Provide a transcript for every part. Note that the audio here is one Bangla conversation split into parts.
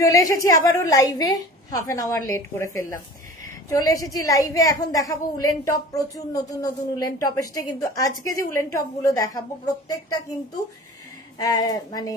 চলে এসেছি আবারও লাইভে, হাফ এন আওয়ার লেট করে ফেললাম। চলে এসেছি লাইভে, এখন দেখাবো উলেন টপ। প্রচুর নতুন নতুন উলেন টপ এসেছে, কিন্তু আজকে যে উলেন টপ গুলো দেখাবো প্রত্যেকটা কিন্তু মানে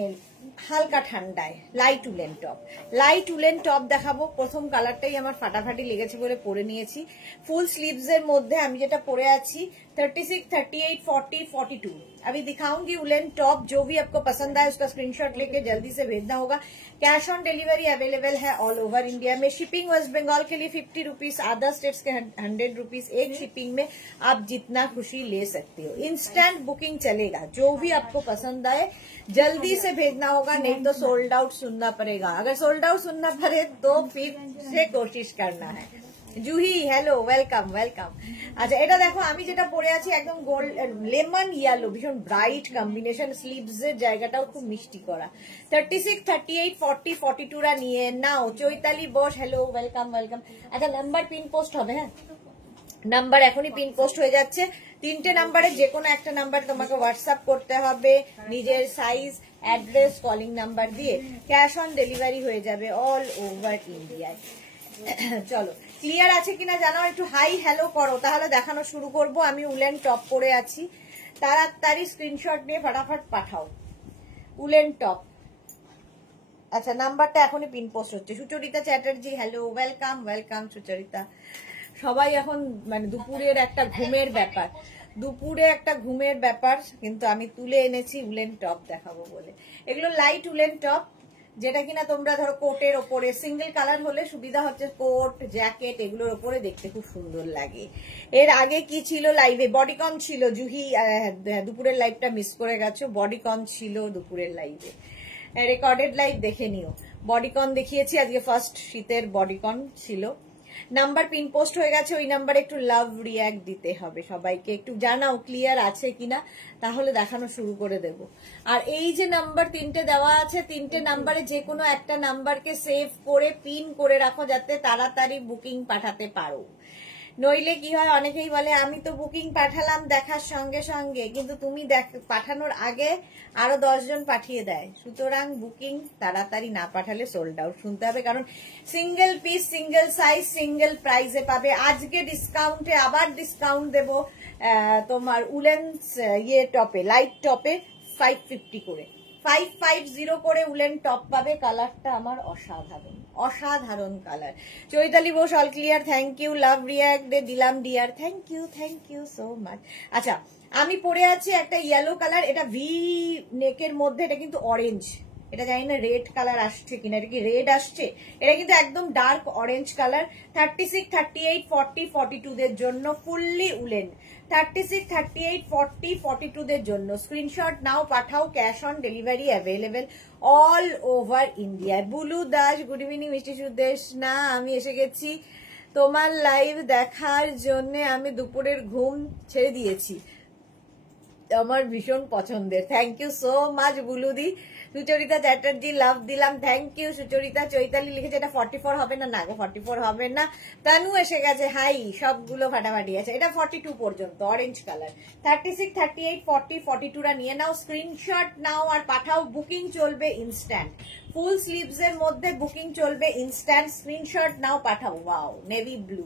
হালকা ঠান্ডায় light woollen top. Light woollen top দেখাবো। প্রথম কালারটাই আমার ফাটাফাটি লেগেছে বলে পরে নিয়েছি। ফুল স্লিভস এর মধ্যে আমি যেটা পরে আছি 36, 38, 40, 42। अभी दिखाऊंगी उलेन टॉप। जो भी आपको पसंद आए उसका स्क्रीनशॉट लेके जल्दी से भेजना होगा। कैश ऑन डिलीवरी अवेलेबल है ऑल ओवर इंडिया में। शिपिंग वेस्ट बंगाल के लिए 50 रुपीज, अदर स्टेट्स के 100 रुपीज। एक शिपिंग में आप जितना खुशी ले सकते हो। इंस्टेंट बुकिंग चलेगा। जो भी आपको पसंद आए जल्दी से भेजना होगा, नहीं तो सोल्ड आउट सुनना पड़ेगा। अगर सोल्ड आउट सुनना पड़े तो फिर से कोशिश करना है। Juhi hello, welcome welcome. আচ্ছা, এটা দেখো আমি যেটা পরে আছি একদম গোল্ড লেমন ইয়েলো, ভীষণ ব্রাইট কম্বিনেশন। স্লিভস এর জায়গাটাও খুব মিষ্টি করা। 36, 38, 40, 42 রা নিয়ে নাও। Chaitali Bose hello, welcome welcome. আচ্ছা, নাম্বার পিন পোস্ট হবে, হ্যাঁ নাম্বার এখনই পিন পোস্ট হয়ে যাচ্ছে। 3টে নাম্বারে যে কোনো একটা নাম্বার তোমাকে হোয়াটসঅ্যাপ করতে হবে নিজের সাইজ, অ্যাড্রেস, কলিং নাম্বার দিয়ে। ক্যাশ অন ডেলিভারি হয়ে যাবে অল ওভার ইন্ডিয়ায়। চলো, ক্লিয়ার আছে কিনা জানাও, একটু হাই হ্যালো করো, তাহলে দেখানো শুরু করব। আমি উলেন টপ পরে আছি, তাড়াতাড়ি স্ক্রিনশট নিয়ে ফটাফট পাঠাও। Woollen top. আচ্ছা, নাম্বারটা এখনই পিন পোস্ট হচ্ছে। Sucharita Chatterjee hello, welcome welcome Sucharita. সবাই এখন মানে দুপুরের একটা ঘুমের ব্যাপার, দুপুরে একটা ঘুমের ব্যাপার, কিন্তু আমি তুলে এনেছি উলেন টপ দেখাবো বলে। এগুলো লাইট উলেন টপ, যেটা কিনা তোমরা ধরো কোটের ওপরে সিঙ্গেল কালার হলে সুবিধা হচ্ছে, কোট জ্যাকেট এগুলোর ওপরে দেখতে খুব সুন্দর লাগে। এর আগে কি ছিল লাইভে? বডিকন ছিল। জুহি দুপুরের লাইভটা মিস করে গেছো। বডিকন ছিল দুপুরের লাইভে, রেকর্ডেড লাইভ দেখে নিও। বডিকন দেখিয়েছি আজকে, ফার্স্ট শীতের বডিকন ছিল। নাম্বার পিন পোস্ট হয়ে গেছে, ওই নাম্বারে একটু লাভ রিয়াক্ট দিতে হবে। সবাইকে একটু জানাও ক্লিয়ার আছে কিনা, তাহলে দেখানো শুরু করে দেব। আর এই যে নাম্বার 3টে দেওয়া আছে, 3টে নাম্বারে যে কোনো একটা নাম্বারকে সেভ করে পিন করে রাখো, যাতে তাড়াতাড়ি বুকিং পাঠাতে পারো। নইলে কি হয়, অনেকেই বলে আমি তো বুকিং পাঠালাম দেখার সঙ্গে সঙ্গে, কিন্তু তুমি পাঠানোর আগে আরো 10 জন পাঠিয়ে দেয়। সুতরাং বুকিং তাড়াতাড়ি না পাঠালে সোল্ড আউট শুনতে হবে, কারণ single piece, single size, single প্রাইসে পাবে। আজকে ডিসকাউন্টে আবার ডিসকাউন্ট দেবো তোমার উলেন ইয়ে টপে, লাইট টপে 550 করে, 550 করে উলেন টপ পাবে। কালারটা আমার অসাধারণ, অসাধারণ colour. Chaitali Bose all clear, thank you. Love react দিলাম dear, thank you so much. আচ্ছা, আমি পরে আছি একটা ইয়েলো কালার, এটা ভি নেকের মধ্যে, এটা কিন্তু অরেঞ্জ। এটা জানি না রেড কালার আসছে কিনা, এটা কি রেড আসছে? এটা কিন্তু একদম ডার্ক অরেঞ্জ কালার। 36, 38, 40, 42 দের জন্য ফুললি উলেন। 36, 38, 40, 42 দের জন্য স্ক্রিনশট নাও, পাঠাও। Cash on delivery available all over India. Bulu Das good evening. Mishti Sudesh না, আমি এসে গেছি তোমার লাইভ দেখার জন্য। আমি দুপুরের ঘুম ছেড়ে দিয়েছি, আমার ভীষণ পছন্দের। থ্যাংক ইউ সো মাচ বুলুদি। সুচরিতা চ্যাটার্জি লাভ দিলাম, থ্যাংক ইউ সুচরিতা। চৈতালি লিখেছে এটা 44 হবে না, না গো 44 হবে না। তানু এসে গেছে, হাই। সবগুলো ফাটাফাটি আছে। এটা 42 পর্যন্ত অরেঞ্জ কালার। 36, 38, 40, 42 রা নিয়ে নাও, স্ক্রিনশট নাও আর পাঠাও। বুকিং চলবে ইনস্ট্যান্ট। ফুল স্লিভস এর মধ্যে বুকিং চলবে ইনস্ট্যান্ট। স্ক্রিনশট নাও, পাঠাও। Wow, navy blue,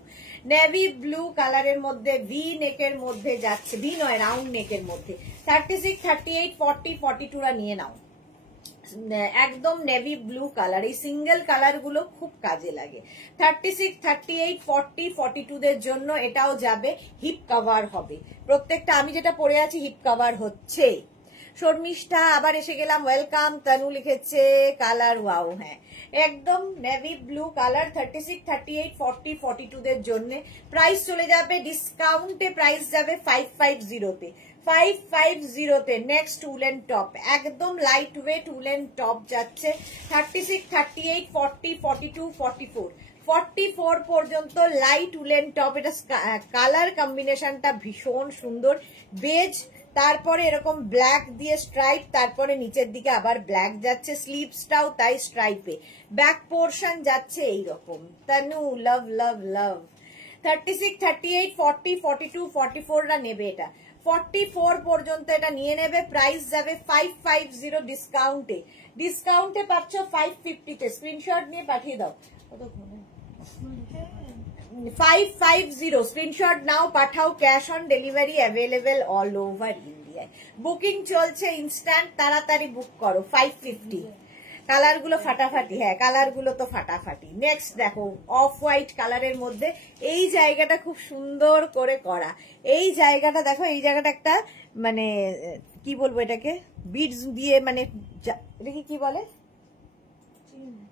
navy blue কালারের মধ্যে ভি নেকের মধ্যে যাচ্ছে, ভি নয় রাউন্ড নেকের মধ্যে। 36, 38, 40, 42 রা নিয়ে নাও। একদম নেভি ব্লু কালার, এই সিঙ্গেল কালার গুলো খুব কাজে লাগে। 36, 38, 40, 42 দের জন্য এটাও যাবে। হিপ কভার হবে প্রত্যেকটা। আমি যেটা পরে আছি হিপ কভার হচ্ছে। শর্মিষ্ঠা আবার এসে গেলাম, ওয়েলকাম। তানু লিখেছে কালার ওয়াও, হ্যাঁ একদম নেভি ব্লু কালার। 36, 38, 40, 42 দের জন্য প্রাইস চলে যাবে ডিসকাউন্টে, প্রাইস যাবে 550 তে। 550 তে নেক্সট উলেন টপ, একদম লাইট ওয়েট উলেন টপ যাচ্ছে। 36, 38, 40, 42, 44, 44 পর্যন্ত লাইট উলেন টপ। এটা কালার কম্বিনেশনটা ভীষণ সুন্দর, বেজ, তারপরে এরকম ব্ল্যাক দিয়ে স্ট্রাইপ, তারপরে নিচের দিকে আবার ব্ল্যাক যাচ্ছে। স্লিভসটাও তাই স্ট্রাইপে, ব্যাক পোর্শন যাচ্ছে এইরকম। তানু লাভ লাভ লাভ। 36, 38, 40, 42, 44 রা নেবে এটা। 44 পর্যন্ত এটা নিয়ে নেবে, প্রাইস যাবে 550 ডিসকাউন্টে। ডিসকাউন্টে পাচ্ছ 550-তে, স্ক্রিনশট নিয়ে পাঠিয়ে দাও। 550 স্ক্রিনশট নাও, পাঠাও, cash on delivery available all over ইন্ডিয়ায়, বুকিং চলছে ইনস্ট্যান্ট, তাড়াতাড়ি বুক করো। 550, কালার গুলো ফাটাফাটি, হ্যাঁ কালার গুলো তো ফাটাফাটি। নেক্সট দেখো অফ হোয়াইট কালারের মধ্যে, এই জায়গাটা খুব সুন্দর করে করা, এই জায়গাটা দেখো, এই জায়গাটা একটা মানে কি বলবো এটাকে, বিডস দিয়ে মানে এটাকে কি বলে,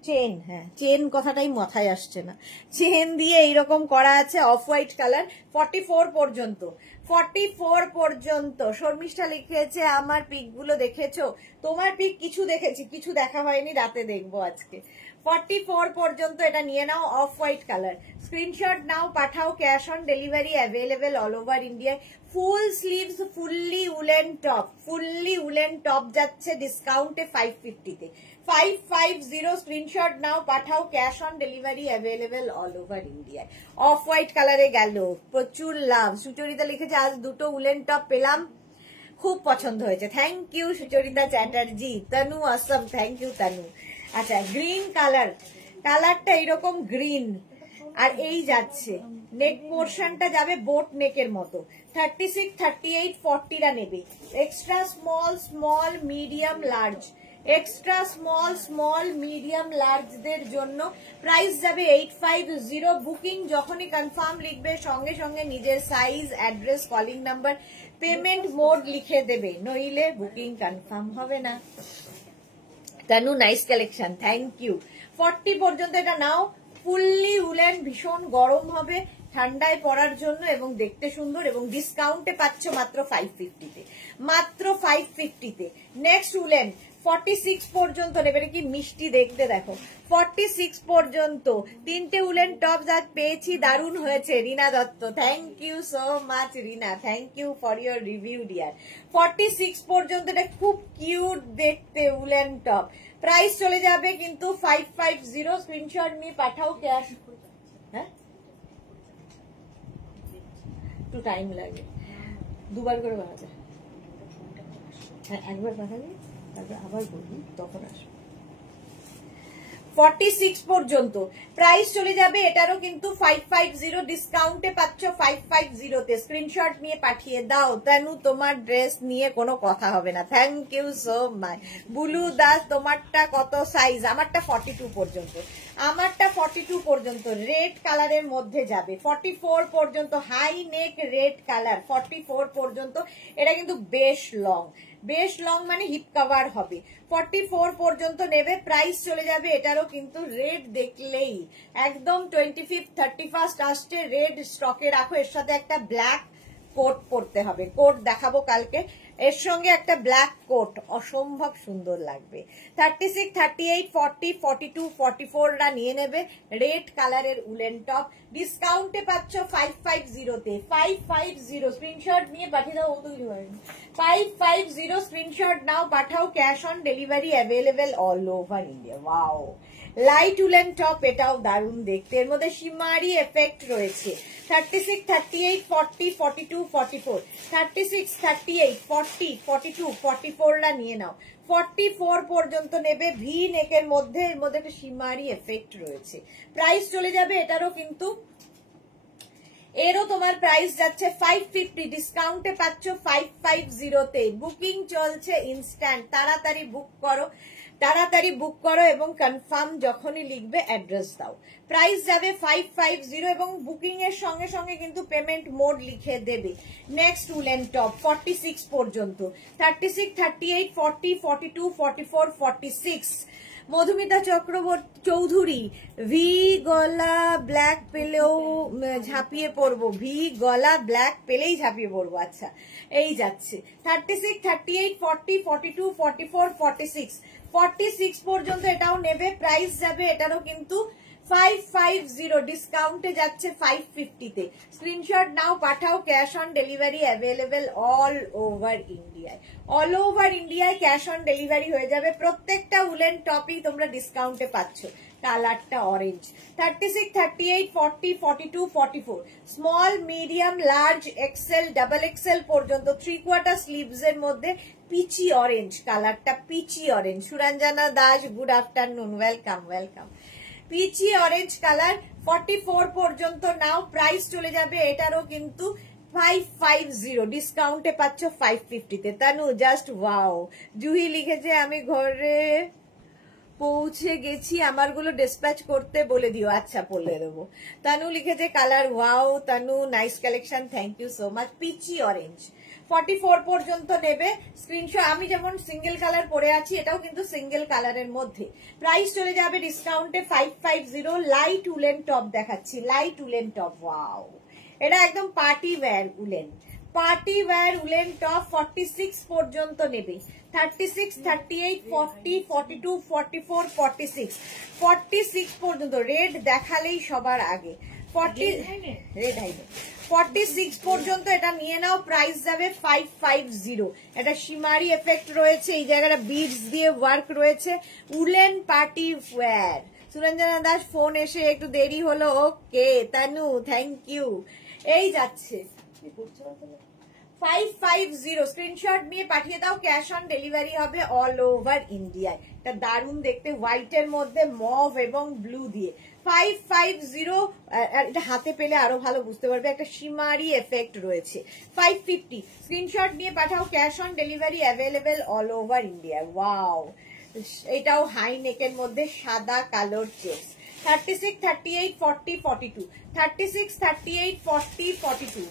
চেন, হ্যাঁ চেন কথাটাই মাথায় আসছে না, চেন দিয়ে এইরকম করা আছে, অফ হোয়াইট কালার। 44 পর্যন্ত, 44 পর্যন্ত। শর্মিষ্ঠা লিখেছে আমার পিক গুলো দেখেছো? তোমার পিক কিছু দেখেছি, কিছু দেখা হয়নি, রাতে দেখবো আজকে। 44 পর্যন্ত এটা নিয়ে নাও, অফ হোয়াইট কালার, স্ক্রিনশট নাও, পাঠাও, cash on delivery available all over ইন্ডিয়ায়। Full sleeves fully woollen top, fully woollen top যাচ্ছে ডিসকাউন্টে 550-তে, 550 স্ক্রিনশট নাও, পাঠাও, cash on delivery available all over ইন্ডিয়ায়। অফ হোয়াইট কালারে গেল, প্রচুর লাভ। সুচরিতা লিখেছে আজ দুটো উলেন টপ পেলাম, খুব পছন্দ হয়েছে, thank you Sucharita Chatterjee. Tanu Asam, thank you Tanu. আচ্ছা গ্রিন কালার, কালারটা এইরকম গ্রিন, আর এই যাচ্ছে নেক পোর্শনটা যাবে বোট নেকের মতো। 36, 38, 40রা নেবে, extra small, small, medium, large, extra small, small, medium, লার্জদের জন্য প্রাইস যাবে 850। বুকিং যখনই কনফার্ম লিখবে সঙ্গে সঙ্গে নিজের size, address, calling number, payment mode লিখে দেবে, নইলে বুকিং কনফার্ম হবে না। Tanu nice collection, thank you. 40 পর্যন্ত এটা নাও, ফুললি উলেন, ভীষণ গরম হবে, ঠান্ডায় পরার জন্য এবং দেখতে সুন্দর, এবং ডিসকাউন্টে পাচ্ছ মাত্র 550-তে, মাত্র 550-তে। নেক্সট উলেন 46 পর্যন্ত নেবে, কি মিষ্টি দেখতে দেখো। 46 পর্যন্ত তিনটে উলেন টপ যা পেয়েছি, দারুণ হয়েছে। Rina Dutta, thank you so much Rina, thank you for your review dear. 46 পর্যন্ত এটা খুব কিউট দেখতে উলেন টপ, প্রাইস চলে যাবে কিন্তু 550। স্ক্রিনশট নিয়ে পাঠাও, ক্যাশ, হ্যাঁ একটু টাইম লাগে, দুবার করে পাঠাবে, হ্যাঁ একবার পাঠাবি তারপর আবার বলবি, তখন আসবে। 46 পর্যন্ত প্রাইস চলে যাবে এটারও কিন্তু 550, ডিসকাউন্টে পাচ্ছ 550-তে, স্ক্রিনশট নিয়ে পাঠিয়ে দাও। তানু তোমার ড্রেস নিয়ে কোনো কথা হবে না, thank you so much. Bulu Das তোমারটা কত সাইজ? আমারটা 42 পর্যন্ত, আমারটা 42 পর্যন্ত, রেড কালারের মধ্যে যাবে। 44 পর্যন্ত হাই নেক রেড কালার, 44 পর্যন্ত। এটা কিন্তু বেশ লং, বেশ লং মানে হিপ কভার হবে। 44 পর্যন্ত নেবে, প্রাইস চলে যাবে এটারও কিন্তু, রেড দেখলেই একদম 25, 31 আসছে, রেড স্টকে রাখো। এর সাথে একটা ব্ল্যাক কোট পরতে হবে, কোট দেখাবো কালকে, এর সঙ্গে একটা ব্ল্যাক কোট অসম্ভব সুন্দর লাগবে। 36, 38, 40, 42, 44রা নিয়ে নেবে, রেড কালারের উলেন টপ, ডিসকাউন্টে পাচ্ছ 550-তে, 550 স্ক্রিনশট নিয়ে পাঠিয়ে দাও। 550 স্ক্রিনশট নাও, পাঠাও, cash on delivery available all over India. Wow, light woollen top, এটাও দারুণ দেখতে, এর মধ্যে শিমারি এফেক্ট রয়েছে। 36, 38, 40, 42, 44, 36, 38, 40, 42, 44রা নিয়ে নাও। 44 পর্যন্ত নেবে, ভি নেকের মধ্যে, এর মধ্যে একটা শিমারি এফেক্ট রয়েছে। প্রাইস চলে যাবে এটারও কিন্তু, এরও তোমার প্রাইস যাচ্ছে 550, ডিসকাউন্টে পাচ্ছ 550-তে। বুকিং চলছে ইনস্ট্যান্ট, তাড়াতাড়ি বুক করো, তাড়াতাড়ি বুক করো এবং কনফার্ম যখনই লিখবে অ্যাড্রেস দাও। প্রাইস যাবে 550 এবং বুকিং এর সঙ্গে সঙ্গে কিন্তু পেমেন্ট মোড লিখে দেবে। নেক্সট উলেন টপ 46 পর্যন্ত, 36, 38, 40, 42, 44, 46। মধুমিতা চক্রবর্তী চৌধুরী, ভি গলা ব্ল্যাক পেলেও ঝাঁপিয়ে পড়বো, ভি গলা ব্ল্যাক পেলেই ঝাঁপিয়ে পড়বো। আচ্ছা এই যাচ্ছে 36, 38, 40, 42, 44, 46, 46 পর্যন্ত এটাও নেবে, প্রাইস যাবে এটারও কিন্তু 550 ডিসকাউন্টে যাচ্ছে 550 তে। স্ক্রিনশট নাও, পাঠাও। Cash on delivery available all over ইন্ডিয়ায়। অল ওভার ইন্ডিয়ায় ক্যাশ অন ডেলিভারি হয়ে যাবে। প্রত্যেকটা উলেন টপই তোমরা ডিসকাউন্টে পাচ্ছ। কালারটা orange. 36, 38, 40, 42, 44 small, medium, large, XL, double XL পর্যন্ত 3/4 স্লিভস এর মধ্যে পিচি অরেঞ্জ কালারটা, peachy orange. Suranjana Das, good afternoon, welcome welcome. Peachy orange colour 44 পর্যন্ত নাও। প্রাইস চলে যাবে এটারও কিন্তু 550, ডিসকাউন্টে পাচ্ছ 550 তে। Tanu just wow. জুহি লিখেছে আমি ঘরে পৌঁছে গেছি, আমারগুলো ডিসপ্যাচ করতে বলে দিও। আচ্ছা, বলে দেবো। তানু লিখেছে colour wow. Tanu nice collection, thank you so much. Peachy orange 44 পর্যন্ত নেবে স্ক্রিনশট। আমি যেমন সিঙ্গেল কালার পরে আছি, এটাও কিন্তু সিঙ্গেল কালারের মধ্যে। প্রাইস চলে যাবে ডিসকাউন্টে 550। লাইট উলেন টপ দেখাচ্ছি, লাইট উলেন টপ। ওয়াও, এটা একদম party wire woollen, party wear woollen top. 46 পর্যন্ত নেবে। 36, 38, 40, 42, 44, 46 46 পর্যন্ত। রেড দেখালেই সবার আগে। 46 পর্যন্ত এটা নিয়ে নাও। প্রাইস যাবে 550। এটা শিমারি এফেক্ট রয়েছে, এই জায়গাটা বিডস দিয়ে ওয়ার্ক রয়েছে। Woollen party wear. Suranjana Das phone এসে একটু দেরি হলো, ওকে। Tanu thank you. এই যাচ্ছে 550, স্ক্রিনশট নিয়ে পাঠিয়ে দাও। ক্যাশ অন ডেলিভারি হবে অল ওভার ইন্ডিয়ায়। এটা দারুণ দেখতে, হোয়াইটের মধ্যে মভ এবং ব্লু দিয়ে। 550, এটা হাতে পেলে আরো ভালো বুঝতে পারবে, একটা শিমারি এফেক্ট রয়েছে। 550, স্ক্রিনশট নিয়ে পাঠাও। Cash on delivery available all over India. Wow, এটাও হাই নেকের মধ্যে সাদা কালোর চেস। 36, 38, 40, 42 36, 38, 40, 42।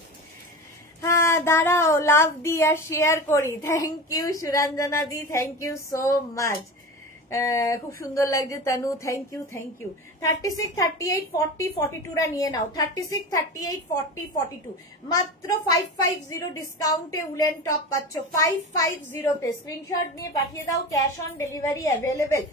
হ্যাঁ দাঁড়াও, লাভ দি আর শেয়ার করি। থ্যাংক ইউ সুরঞ্জনা দি, থ্যাংক ইউ সো মাচ। খুব সুন্দর লাগছে Tanu, thank you thank you. 36, 38, 40, 42 রা নিয়ে নাও। 36, 38, 40, 42 মাত্র 550 ডিসকাউন্টে উলেন টপ পাচ্ছ 550 তে। স্ক্রিনশট নিয়ে পাঠিয়ে দাও। Cash on delivery available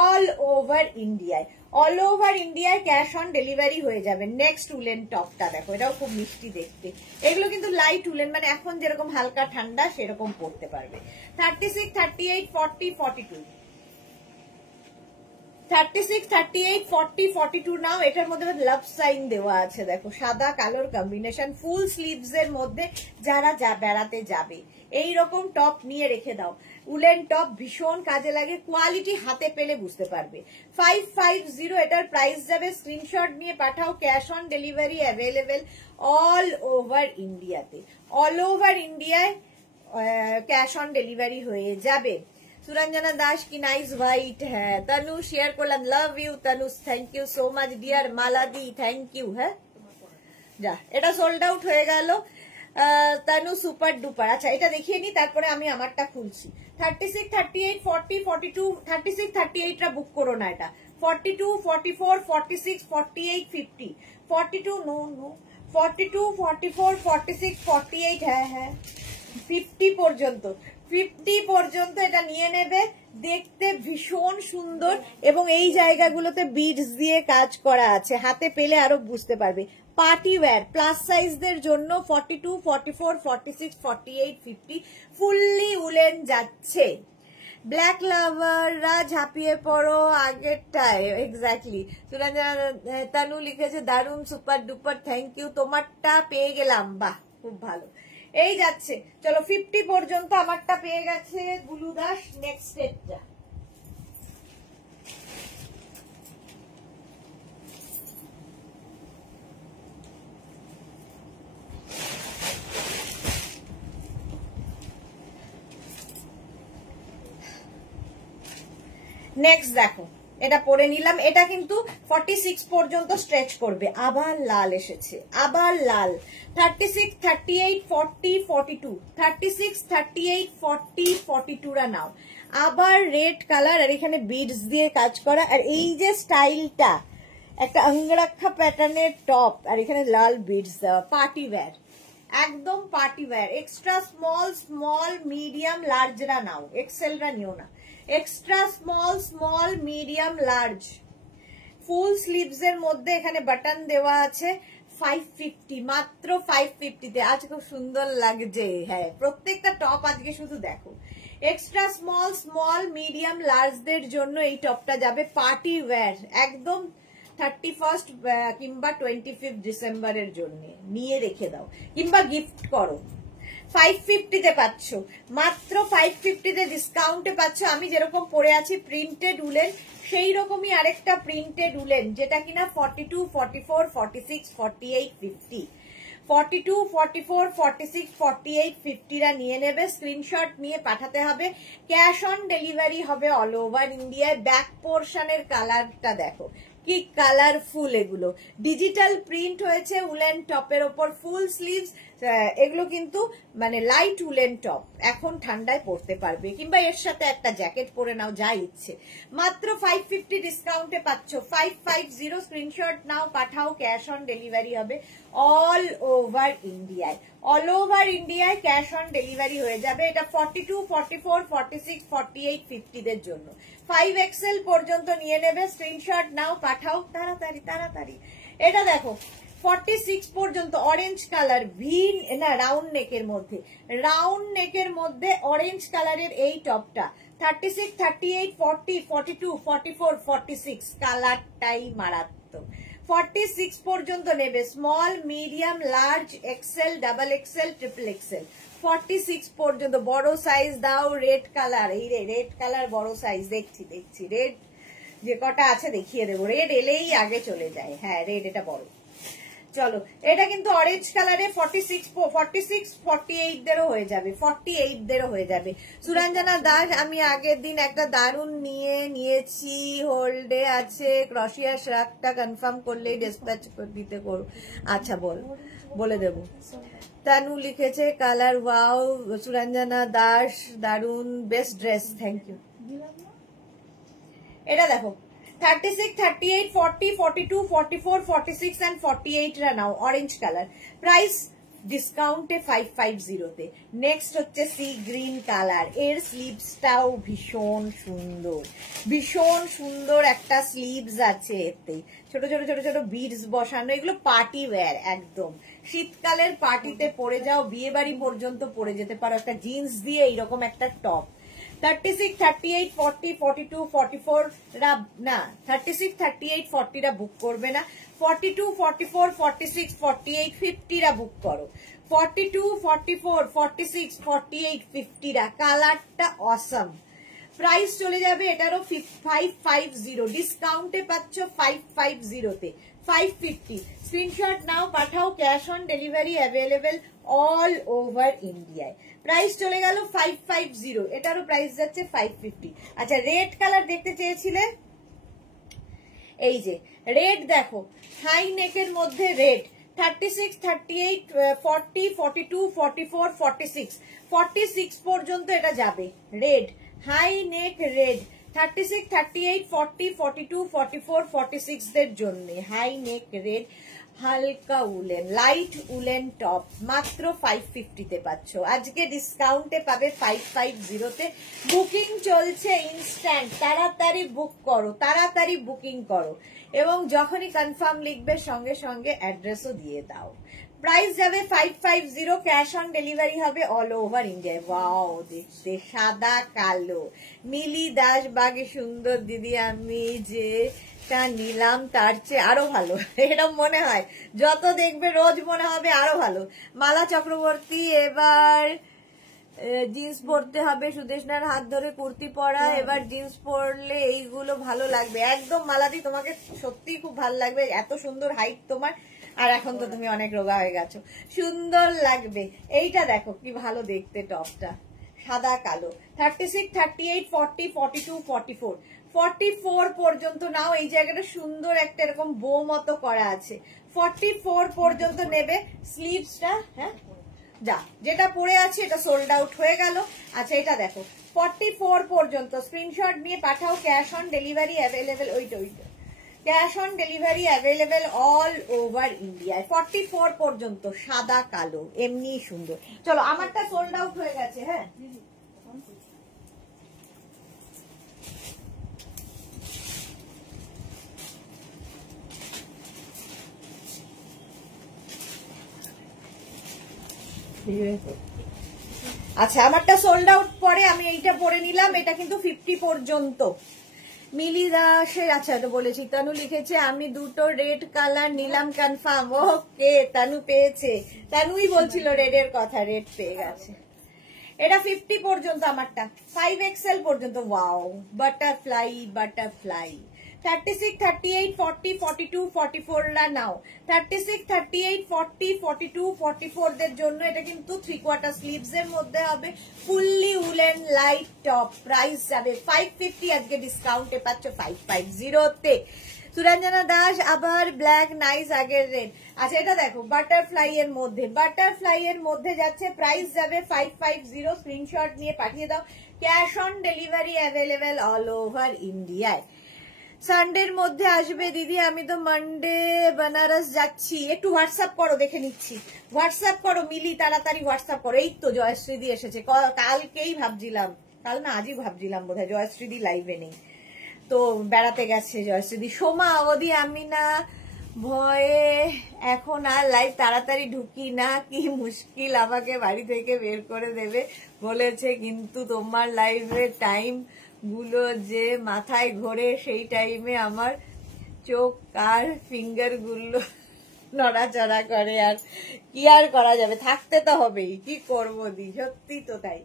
all over ইন্ডিয়ায়। অল ওভার ইন্ডিয়ায় ক্যাশ অন ডেলিভারি হয়ে যাবে। নেক্সট উলেন টপটা দেখো, এটাও খুব মিষ্টি দেখতে। এগুলো কিন্তু লাইট উলেন, মানে এখন যেরকম হালকা ঠান্ডা সেরকম পড়তে পারবে। 36, 38, 40, 42 36, 38, 40, 42 নাও। এটার মধ্যে লাভ সাইন দেওয়া আছে দেখো, সাদা কালোর কম্বিনেশন। ফুল স্লিভস এর মধ্যে যারা বেড়াতে যাবে এইরকম টপ নিয়ে রেখে দাও। উলেন টপ ভীষণ কাজে লাগে, কোয়ালিটি হাতে পেলে বুঝতে পারবে। 550 এটার প্রাইস যাবে। স্ক্রিনশট নিয়ে পাঠাও। Cash on delivery available all over ইন্ডিয়াতে। অল ওভার ইন্ডিয়ায় ক্যাশ অন ডেলিভারি হয়ে যাবে। সুরঞ্জনা দাস কি নাইস হোয়াইট। হ্যাঁ তানু শেয়ার করলাম, love you Tanu, thank you so much dear. মালাদি থ্যাংক ইউ। হ্যাঁ যা, এটা সোল্ড আউট হয়ে গেল। Tanu super duper. আচ্ছা এটা দেখিয়ে নি, তারপরে আমি আমারটা খুলছি। 36, 38, 40, 42 36, 38 রা বুক করো না। এটা 42, 44, 46, 48, 50 42 নো নো 42, 44, 46, 48 হ্যাঁ হ্যাঁ 50 পর্যন্ত। 50 পর্যন্ত এটা নিয়ে নেবে। দেখতে ভীষণ সুন্দর এবং এই জায়গাগুলোতে বিডস দিয়ে কাজ করা আছে, হাতে পেলে আরো বুঝতে পারবে। পার্টি ওয়্যার প্লাস সাইজদের জন্য 42, 44, 46, 48, 50 ফুললি উলেন যাচ্ছে। ব্ল্যাক লাভাররা ঝাঁপিয়ে পড়ো আগেরটায়। এক্স্যাক্টলি। তানু লিখেছে দারুন, সুপার ডুপার, থ্যাংক ইউ। তোমারটা পেয়ে গেলাম, বাহ খুব ভালো। এই যাচ্ছে, চলো 50 পর্যন্ত আমারটা পেয়ে গেছে গুলু দাস। নেক্সট স্টেপটা নেক্সট দেখো, এটা পরে নিলাম। এটা কিন্তু 46 পর্যন্ত স্ট্রেচ করবে। আবার লাল এসেছে, আবার লাল। 36, 38, 40, 42 36, 38, 40, 42 রা নাও। আবার রেড কালার, আর এখানে বিডস দিয়ে কাজ করা। আর এই যে স্টাইলটা, একটা অঙ্গরাক্ষা প্যাটার্নের টপ, আর এখানে লাল বিডস দেওয়া। পার্টি ওয়্যার, একদম party wear. Extra small, small, medium, লার্জরা নাও, এক্সেলরা নিও না। Extra small, small, medium, large full sleeves এর মধ্যে এখানে বাটন দেওয়া আছে 550, মাত্র 550 তে। আজ খুব সুন্দর লাগছে। হ্যাঁ, প্রত্যেকটা টপ আজকে শুধু দেখো। এক্সট্রা স্মল, স্মল, মিডিয়াম, লার্জদের জন্য এই টপটা যাবে পার্টি ওয়্যার, একদম 31 কিংবা 25 ডিসেম্বরের জন্য নিয়ে রেখে দাও, কিংবা গিফট করো। 550 তে পাচ্ছ, মাত্র 550 তে ডিসকাউন্টে পাচ্ছ। আমি যেরকম পরে আছি প্রিন্টেড উলেন, সেই রকমই আরেকটা প্রিন্টেড উলেন, যেটা কিনা 42, 44, 46, 48, 50, 42, 44, 46, 48, 50 রা নিয়ে নেবে। স্ক্রিনশট নিয়ে পাঠাতে হবে। ক্যাশ অন ডেলিভারি হবে অল ওভার ইন্ডিয়ায়। ব্যাক পোর্শনের কালারটা দেখো কি কালারফুল, এগুলো ডিজিটাল প্রিন্ট হয়েছে উলেন টপের ওপর, ফুল স্লিভস। এগুলো কিন্তু মানে লাইট উলেন টপ, এখন ঠান্ডায় পরতে পারবে, কিংবা এর সাথে একটা জ্যাকেট পরে নাও, যা ইচ্ছে। মাত্র 550 ডিসকাউন্টে পাচ্ছ। 550 স্ক্রিনশট নাও, পাঠাও। ক্যাশ অন ডেলিভারি হবে অল ওভার ইন্ডিয়ায়। অল ওভার ইন্ডিয়ায় ক্যাশ অন ডেলিভারি হয়ে যাবে। এটা 42, 44, 46, 48, 50 দের জন্য। 5XL পর্যন্ত নিয়ে নেবে। স্ক্রিনশট নাও, পাঠাও তাড়াতাড়ি তাড়াতাড়ি। এটা দেখো 46 পর্যন্ত অরেঞ্জ কালার, ভি না রাউন্ড নেকের মধ্যে, রাউন্ড নেকের মধ্যে অরেঞ্জ কালারের এই টপটা 36, 38, 40, 42, 44, 46 কালারটাই মারাত্মক। 46 পর্যন্ত নেবে। Small, medium, large, XL, double XL, triple XL. 46 পর্যন্ত বড় সাইজ দাও। রেড কালার, এই রেড কালার বড় সাইজ, দেখছি রেড যে কটা আছে দেখিয়ে দেবো। রেড এলেই আগে চলে যায়। হ্যাঁ, রেড এটা বড়। চলো, এটা কিন্তু অরেঞ্জ কালারে 46, 48 দেরও হয়ে যাবে, 48 দেরও হয়ে যাবে। সুরঞ্জনা দাস, আমি আগের দিন একটা দারুন নিয়েছি, হোল্ডে আছে। ক্রশিয়া শ্রাকটা কনফার্ম করলেই ডিসপ্যাচ দিতে করো। আচ্ছা, বলে দেবো। তানু লিখেছে কালার ওয়াও। সুরঞ্জনা দাস, দারুন, বেস্ট ড্রেস, থ্যাংক ইউ। এটা দেখো 36, 38, 40, 42, 44, 46 and 48 রা নাও, অরেঞ্জ কালার। প্রাইস ডিসকাউন্টে 550 তে। নেক্সট হচ্ছে সি গ্রিন কালার, এর স্লিভসটাও ভীষণ সুন্দর, ভীষণ সুন্দর একটা স্লিভস আছে এতে, ছোট ছোট ছোট ছোট বিডস বসানো। এগুলো পার্টি ওয়্যার, একদম শীতকালের পার্টিতে পরে যাও, বিয়ে বাড়ি পর্যন্ত পরে যেতে পারো একটা জিন্স দিয়ে এইরকম একটা টপ। 36, 38, 40, 42, 44 রা না, 36, 38, 40 রা বুক করবে না। 42, 44, 46, 48, 50 রা বুক করো। 42, 44, 46, 48, 50 রা। কালারটা অসম। প্রাইস চলে যাবে এটারও 550, ডিসকাউন্টে পাচ্ছ 550 তে। 550 স্ক্রিনশট নাও, পাঠাও। Cash on delivery available all over ইন্ডিয়ায়। প্রাইস চলে গেল 550, এটারও প্রাইস যাচ্ছে 550। আচ্ছা, রেড কালার দেখতে চেয়েছিলে, এই যে রেড দেখো, হাই নেকের মধ্যে রেড। 36, 38, 40, 42, 44, 46, 46 পর্যন্ত এটা যাবে। Red, high neck red. 36, 38, 40, 42, 44, 46 দের জন্য হাই নেক রেড, হালকা উলেন, লাইট উলেন টপ, মাত্র 550 তে পাচ্ছ। আজকে ডিসকাউন্টে পাবে 550 তে। বুকিং চলছে ইনস্ট্যান্ট, তাড়াতাড়ি বুক করো, তাড়াতাড়ি বুকিং করো, এবং যখনই কনফার্ম লিখবে সঙ্গে সঙ্গে অ্যাড্রেসও দিয়ে দাও। প্রাইস যাবে 550, ক্যাশ অন ডেলিভারি হবে অল ওভার ইন্ডিয়ায়। ওয়াও, দেখতে সাদা কালো। মিলি দাস বাগে সুন্দর দিদি, আমি যেটা নিলাম তার চেয়ে আরো ভালো, এরকম মনে হয়। যত দেখবে রোজ মনে হবে আরো ভালো। মালা চক্রবর্তী, এবার জিন্স পরতে হবে, সুদেশনার হাত ধরে কুর্তি পরা, এবার জিন্স পরলে এইগুলো ভালো লাগবে। একদম মালাদি, তোমাকে সত্যি খুব ভালো লাগবে, এত সুন্দর হাইট তোমার, আর এখন তো তুমি অনেক রোগা হয়ে গেছো, সুন্দর লাগবে। এইটা দেখো কি ভালো দেখতে টপটা, সাদা কালো। 36, 38, 40, 42, 44, 44 পর্যন্ত নাও। এই জায়গাটা সুন্দর একটা এরকম বো মতো করা আছে। 44 পর্যন্ত নেবে। স্লিভসটা, হ্যাঁ যা, যেটা পরে আছে এটা সোল্ড আউট হয়ে গেল। আচ্ছা, এটা দেখো 44 পর্যন্ত, স্ক্রিনশট নিয়ে পাঠাও। ক্যাশ অন ডেলিভারি অ্যাভেলেবেল, ওইটা cash on delivery available all over ইন্ডিয়ায়। 44 পর্যন্ত, সাদা কালো, এমনি সুন্দর। চলো, আমারটা সোল্ড আউট হয়ে গেছে। হ্যাঁ, আচ্ছা, আমারটা সোল্ড আউট পরে আমি এইটা পরে নিলাম। এটা কিন্তু 50 পর্যন্ত। মিলি দাসের, আচ্ছা তো বলেছি। তনু লিখেছে আমি দুটো রেড কালার নিলাম, কনফার্ম। ওকে, তনু পেয়েছে। তনুই বলছিল রেডের কথা, রেড পেয়ে গেছে। এটা 50 পর্যন্ত আমারটা, 5XL পর্যন্ত। Wow, butterfly butterfly. 36, 38, 40, 42, 44 রা নাও। 36, 38, 40, 42, 44 দের জন্য এটা কিন্তু 3/4 স্লিভস এর মধ্যে হবে। Fully woollen light top. Price যাবে 550, আজকে ডিসকাউন্টে পাচ্ছ 550 তে। সুরঞ্জনা দাস আবার ব্ল্যাক নাইস, আগের রেড। আচ্ছা, এটা দেখো বাটারফ্লাই এর মধ্যে, বাটারফ্লাই এর মধ্যে যাচ্ছে, প্রাইস যাবে 550। স্ক্রিনশট নিয়ে পাঠিয়ে দাও। Cash on delivery available all over ইন্ডিয়ায়। সানডের মধ্যে আসবে দিদি, আমি তো মানডে বেনারস যাচ্ছি। একটু হোয়াটসঅ্যাপ করো, দেখে নিচ্ছি। হোয়াটসঅ্যাপ করো মিলি, তাড়াতাড়ি হোয়াটসঅ্যাপ করো। এই তো জয়শ্রীদি এসেছে, কালকেই ভাবছিলাম, কাল না আজই ভাবছিলাম বোধহয় জয়শ্রীদি লাইভে নেই, তো বেড়াতে গেছে জয়শ্রীদি। সোমা অবধি আমি না ভয়ে এখন আর লাইভ তাড়াতাড়ি ঢুকি না, কি মুশকিল, আমাকে বাড়ি থেকে বের করে দেবে বলেছে, কিন্তু তোমার লাইভের টাইম গুলো যে মাথায় ঘোরে, সেই টাইমে আমার চোখ আর ফিঙ্গার গুলো নড়াচড়া করে। আর কি আর করা যাবে, থাকতে তো হবেই, কি করবো দি, সত্যি তো তাই,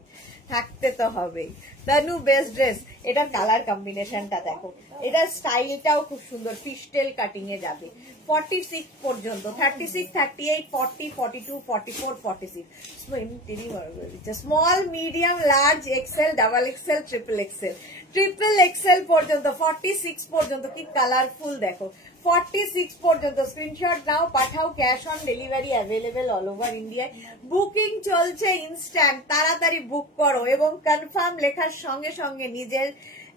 থাকতে তো হবেই। তনু বেস্ট ড্রেস। এটার কালার কম্বিনেশনটা দেখো, এটার স্টাইলটাও খুব সুন্দর, ফিস্টেল কাটিং এ যাবে। 46 পর্যন্ত, 36, 38, 40, 42, 44, 46। Small, medium, large, XL, double XL, triple XL. Triple XL পর্যন্ত 46 পর্যন্ত, কি কালারফুল দেখো। 46 পর্যন্ত স্ক্রিনশট নাও, পাঠাও। Cash on delivery available all over ইন্ডিয়ায়। বুকিং চলছে ইনস্ট্যান্ট, তাড়াতাড়ি বুক করো এবং কনফার্ম লেখার সঙ্গে সঙ্গে নিজের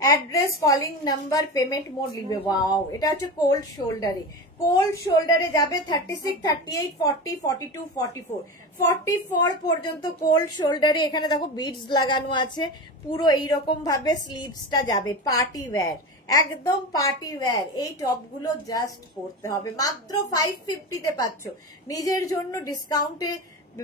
address, calling number, payment mode লিখবে। ওয়াও, এটা হচ্ছে কোল্ড শোল্ডারে। কোল্ড শোল্ডারে যাবে 36, 38, 40, 42, 44, 44 পর্যন্ত কোল্ড শোল্ডারে। এখানে দেখো বিডস লাগানো আছে, পুরো এইরকম ভাবে স্লিভসটা যাবে। পার্টি ওয়্যার, একদম পার্টি ওয়্যার। এই টপ গুলো জাস্ট পরতে হবে, মাত্র 550 তে পাচ্ছ। নিজের জন্য ডিসকাউন্টে,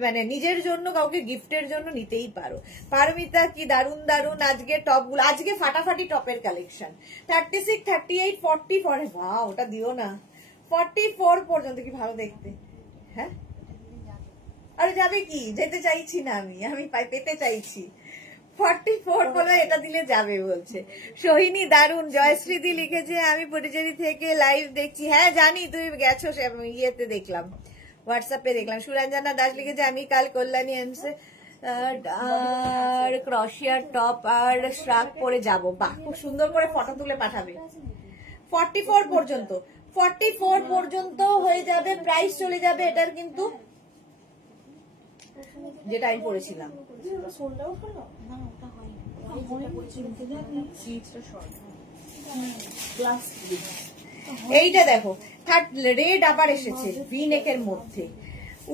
মানে নিজের জন্য, কাউকে গিফটের জন্য নিতেই পারো। পারমিতা, কি দারুন দারুন আজকে টপ গুলো, আজকে ফাটাফাটি টপের কালেকশন। 36, 38, 40, ভাও ওটা দিও না, 44 পর্যন্ত, কি ভালো দেখতে। হ্যাঁ, আরে যাবে কি, যেতে চাইছি না আমি পেতে চাইছি। 44 বলে এটা দিলে যাবে বলছে। সোহিনী দারুন। জয়শ্রীদি লিখেছে আমি পুরুচেরি থেকে লাইভ দেখছি। হ্যাঁ জানি, তুমি গেছো, ইয়েতে দেখলাম, হোয়াটসঅ্যাপে দেখলাম। সুরঞ্জনা দাস লিখেছে আমি কাল কল্যাণী এমসে আর ক্রশিয়ার টপ আর শ্রাক পরে যাব। বাহ, খুব সুন্দর করে ফটো তুলে পাঠাবে। 44 পর্যন্ত, 44 পর্যন্ত হয়ে যাবে। প্রাইস চলে যাবে এটার কিন্তু, যেটা আমি পড়েছিলাম। এইটা দেখো, রেড আবার এসেছে ভি নেকের মধ্যে,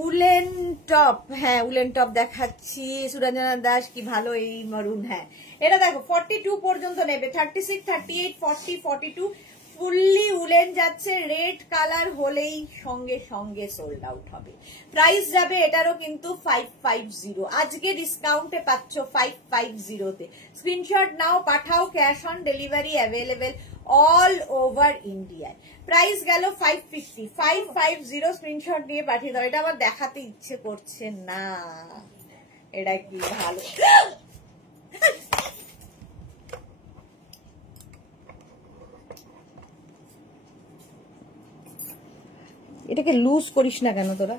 উলেন টপ। হ্যাঁ, উলেন টপ দেখাচ্ছি। সুরঞ্জনা দাস, কি ভালো এই মরুন। হ্যাঁ, এটা দেখো 42 পর্যন্ত নেবে। 36, 38, 40, 42 ফুললি উলেন যাচ্ছে। রেড কালার হলেই সঙ্গে সঙ্গে সোল্ড আউট হবে। প্রাইস যাবে এটারও কিন্তু 550। আজকে ডিসকাউন্টে পাচ্ছ 550 তে। স্ক্রিনশট নাও, পাঠাও। Cash on delivery available all over ইন্ডিয়ায়। প্রাইস গেল 550, 550। স্ক্রিনশট নিয়ে পাঠিয়ে দাও। এটা আমার দেখাতে ইচ্ছে করছে না, এটা কি ভালো। এটাকে লুজ করিস না কেন তোরা?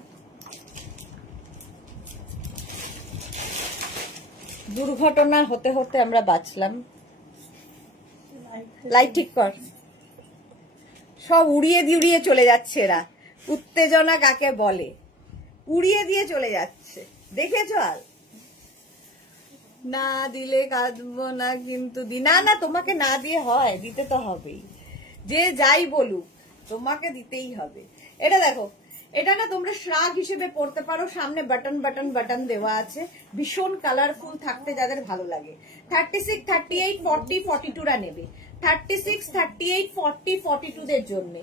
দুর্ঘটনা হতে হতে আমরা বাঁচলাম। লাইট ঠিক কর। সব উড়িয়ে দিয়ে চলে যাচ্ছে এরা। উত্তেজনা কাকে বলে? উড়িয়ে দিয়ে চলে যাচ্ছে, দেখেছ? আর না দিলে কাঁদবো না, কিন্তু না না, তোমাকে না দিয়ে হয়, দিতে তো হবেই। যে যাই বলুক, তোমাকে দিতেই হবে। এটা দেখো, এটা না তোমরা শ্রাগ হিসেবে পড়তে পারো। সামনে বাটন বাটন বাটন দেওয়া আছে, ভীষণ কালারফুল থাকতে যাদের ভালো লাগে। 36, 38, 40, 42 রা নেবে। 36, 38, 40, 42 দের জন্য।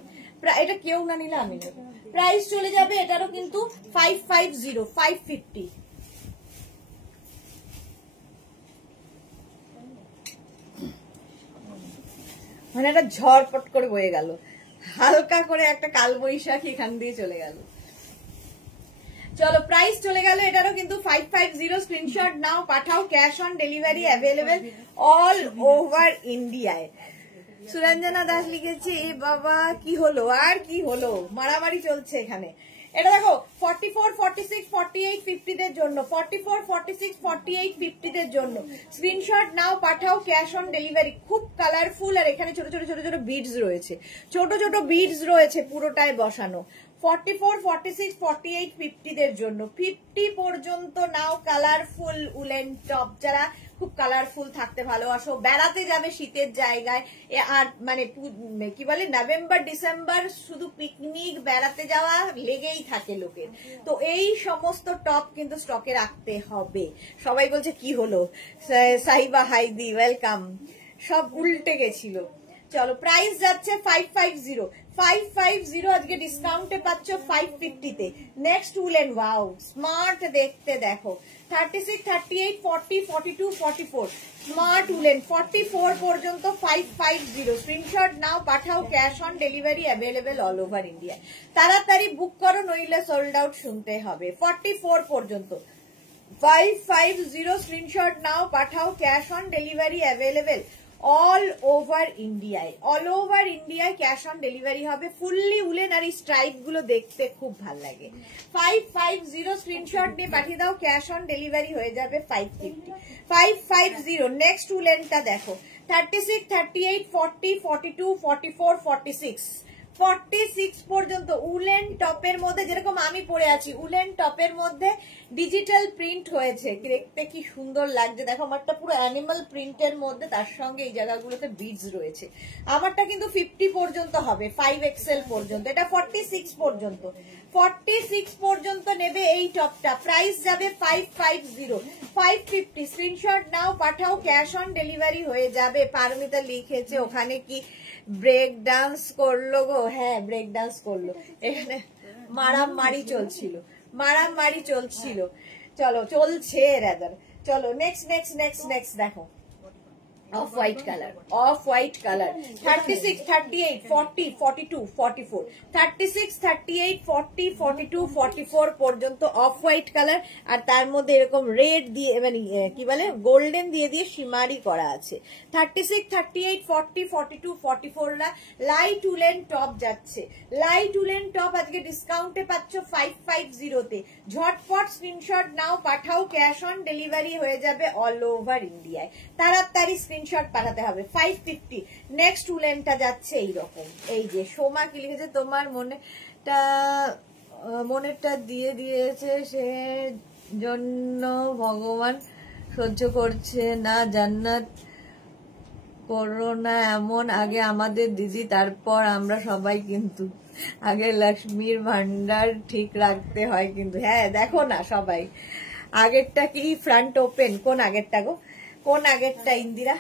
এটা কেউ না নিলে আমি নেব। প্রাইস চলে যাবে এটারও কিন্তু 550, 550। মানে একটা ঝড়পট করে বয়ে গেল, হালকা করে একটা কালবৈশাখী এখান দিয়ে চলে গেল। চলো প্রাইস চলে গেল এটারও কিন্তু 550। স্ক্রিনশট নাও, পাঠাও, cash on delivery available all over ইন্ডিয়ায়। সুরঞ্জনা দাস লিখেছে এ বাবা কি হলো আর কি হলো, মারামারি চলছে এখানে। এটা দেখো 44, 46, 48, 50 দের জন্য, 44, 46, 48, 50 দের জন্য স্ক্রিনশট নাও, পাঠাও, ক্যাশ অন ডেলিভারি। খুব কালারফুল আর এখানে ছোট ছোট ছোট ছোট বিডস রয়েছে, ছোট ছোট বিডস রয়েছে পুরোটায় বসানো। 44, 46, 48, 50 দের জন্য 50 পর্যন্ত নাও কালারফুল উলেন টপ। যারা খুব কালারফুল থাকতে ভালোবাসো, বেড়াতে যাবে শীতের জায়গায়, আর মানে কি বলে নভেম্বর ডিসেম্বর শুধু পিকনিক বেড়াতে যাওয়া লেগেই থাকে লোকের, তো এই সমস্ত টপ কিন্তু স্টকে রাখতে হবে। সবাই বলছে কি হলো, সাহিবা হাইদি ওয়েলকাম, সব উল্টে গেছিল। চলো প্রাইস যাচ্ছে 550, 550 আজকে ডিসকাউন্টে পাচ্ছ 550 তে। নেক্সট উলেন, ওয়াও স্মার্ট দেখতে দেখো, 36, 38, 40, 42, 44 স্মার্ট উলেন 44 পর্যন্ত 550। স্ক্রিনশট নাও, পাঠাও, cash on delivery available all over India. তাড়াতাড়ি বুক করো নইলে সোল্ড আউট শুনতে হবে। 44 পর্যন্ত 550। স্ক্রিনশট নাও, পাঠাও, cash on delivery available all over ইন্ডিয়ায়। অল ওভার ইন্ডিয়ায় ক্যাশ অন ডেলিভারি হবে। ফুললি উলেন আর এই স্ট্রাইপ গুলো দেখতে খুব ভাল লাগে। 550 স্ক্রিনশট নিয়ে পাঠিয়ে দাও, ক্যাশ অন ডেলিভারি হয়ে যাবে 550। 550 নেক্সট উলেনটা দেখো, 36, 38, 40, 42, 44, 46 46 পর্যন্ত উলেন টপের মধ্যে, যেরকম আমি পরে আছি উলেন টপের মধ্যে ডিজিটাল প্রিন্ট হয়েছে, দেখতে কি সুন্দর লাগছে দেখো। আমারটা পুরো অ্যানিমাল প্রিন্টের মধ্যে, তার সঙ্গে এই জায়গাগুলোতে বিডস রয়েছে। আমারটা কিন্তু 50 পর্যন্ত হবে, 5XL পর্যন্ত। এটা 46 পর্যন্ত, 46 পর্যন্ত নেবে এই টপটা। প্রাইস যাবে 550, 550। স্ক্রিনশট নাও, পাঠাও, ক্যাশ অন ডেলিভারি হয়ে যাবে। পারমিতা লিখেছে ওখানে কি ব্রেক ডান্স করলো গো? হ্যাঁ ব্রেক ডান্স করলো, এখানে মারামারি চলছিল, মারামারি চলছিল। চলো চলছে রাদার। চলো নেক্সট নেক্সট নেক্সট নেক্সট দেখো, of white colour, of white colour 36, 38, 40, 42, 44 36, 38, 40, 42, 44 পর্যন্ত অফ হোয়াইট কালার। আর তার মধ্যে এরকম রেড দিয়ে মানে কি বলে গোল্ডেন দিয়ে দিয়ে শিমারি করা আছে। 36, 38, 40, 42, 44 লাইট উলেন টপ যাচ্ছে। লাইট উলেন টপ আজকে ডিসকাউন্টে পাচ্ছ 550 তে। ঝটপট স্ক্রিনশট নাও, পাঠাও, ক্যাশ অন ডেলিভারি হয়ে যাবে অল ওভার ইন্ডিয়ায়। তাড়াতাড়ি স্ক্রিনশট পাঠাতে হবে। 550 নেক্সট উলেনটা যাচ্ছে এইরকম। এই যে সোমা কি লিখেছে, তোমার মনেরটা দিয়ে দিয়েছে, সে জন্য ভগবান সহ্য করছে না, জান্নাত করো না এমন। আগে আমাদের দিদি, তারপর আমরা সবাই, কিন্তু আগে লক্ষ্মীর ভান্ডার ঠিক রাখতে হয় কিন্তু। হ্যাঁ দেখো না সবাই, আগেরটা কি ফ্রন্ট ওপেন? কোন আগেরটা গো, কোন আগেরটা ইন্দিরা?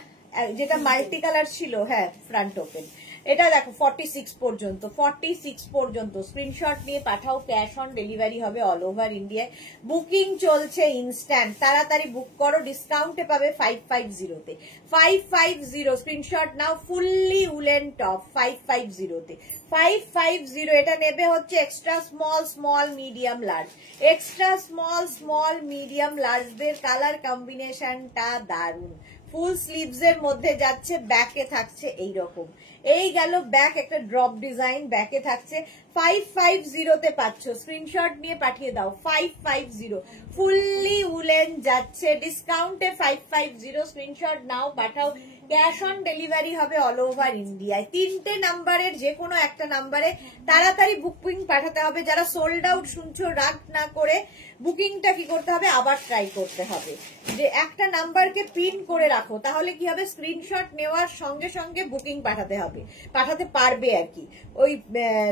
যেটা মাল্টি কালার ছিল, হ্যাঁ ফ্রন্ট ওপেন। এটা দেখো 46 পর্যন্ত, 46 পর্যন্ত স্ক্রিনশট নিয়ে পাঠাও, ক্যাশ অন ডেলিভারি হবে অল ওভার ইন্ডিয়ায়। বুকিং চলছে ইনস্ট্যান্ট, তাড়াতাড়ি বুক করো, ডিসকাউন্টে পাবে 550 তে। 550 স্ক্রিনশট নাও, ফুললি উলেন টপ 550 তে। 550 এটা নেবে হচ্ছে extra small, small, medium, large. Extra small, small, medium, লার্জদের কালার কম্বিনেশনটা দারুন। ফুল স্লিভস এর মধ্যে যাচ্ছে, ব্যাকে থাকছে এইরকম। এই গেল ব্যাক, একটা ড্রপ ডিজাইন ব্যাকে থাকছে। 550 তে পাচ্ছ, স্ক্রিনশট নিয়ে পাঠিয়ে দাও। 550 ফুললি উলেন যাচ্ছে ডিসকাউন্টে 550। স্ক্রিনশট নাও, পাঠাও, ক্যাশ অন ডেলিভারি হবে অল ওভার ইন্ডিয়ায়। 3টে নাম্বারের যে কোনো একটা নাম্বারে তাড়াতাড়ি বুকিং পাঠাতে হবে। যারা সোল্ড আউট শুনছো, রাগ না করে বুকিংটা কি করতে হবে, আবার ট্রাই করতে হবে। যে একটা নাম্বারকে পিন করে রাখো, তাহলে কি হবে, স্ক্রিনশট নেওয়ার সঙ্গে সঙ্গে বুকিং পাঠাতে হবে, পাঠাতে পারবে আর কি। ওই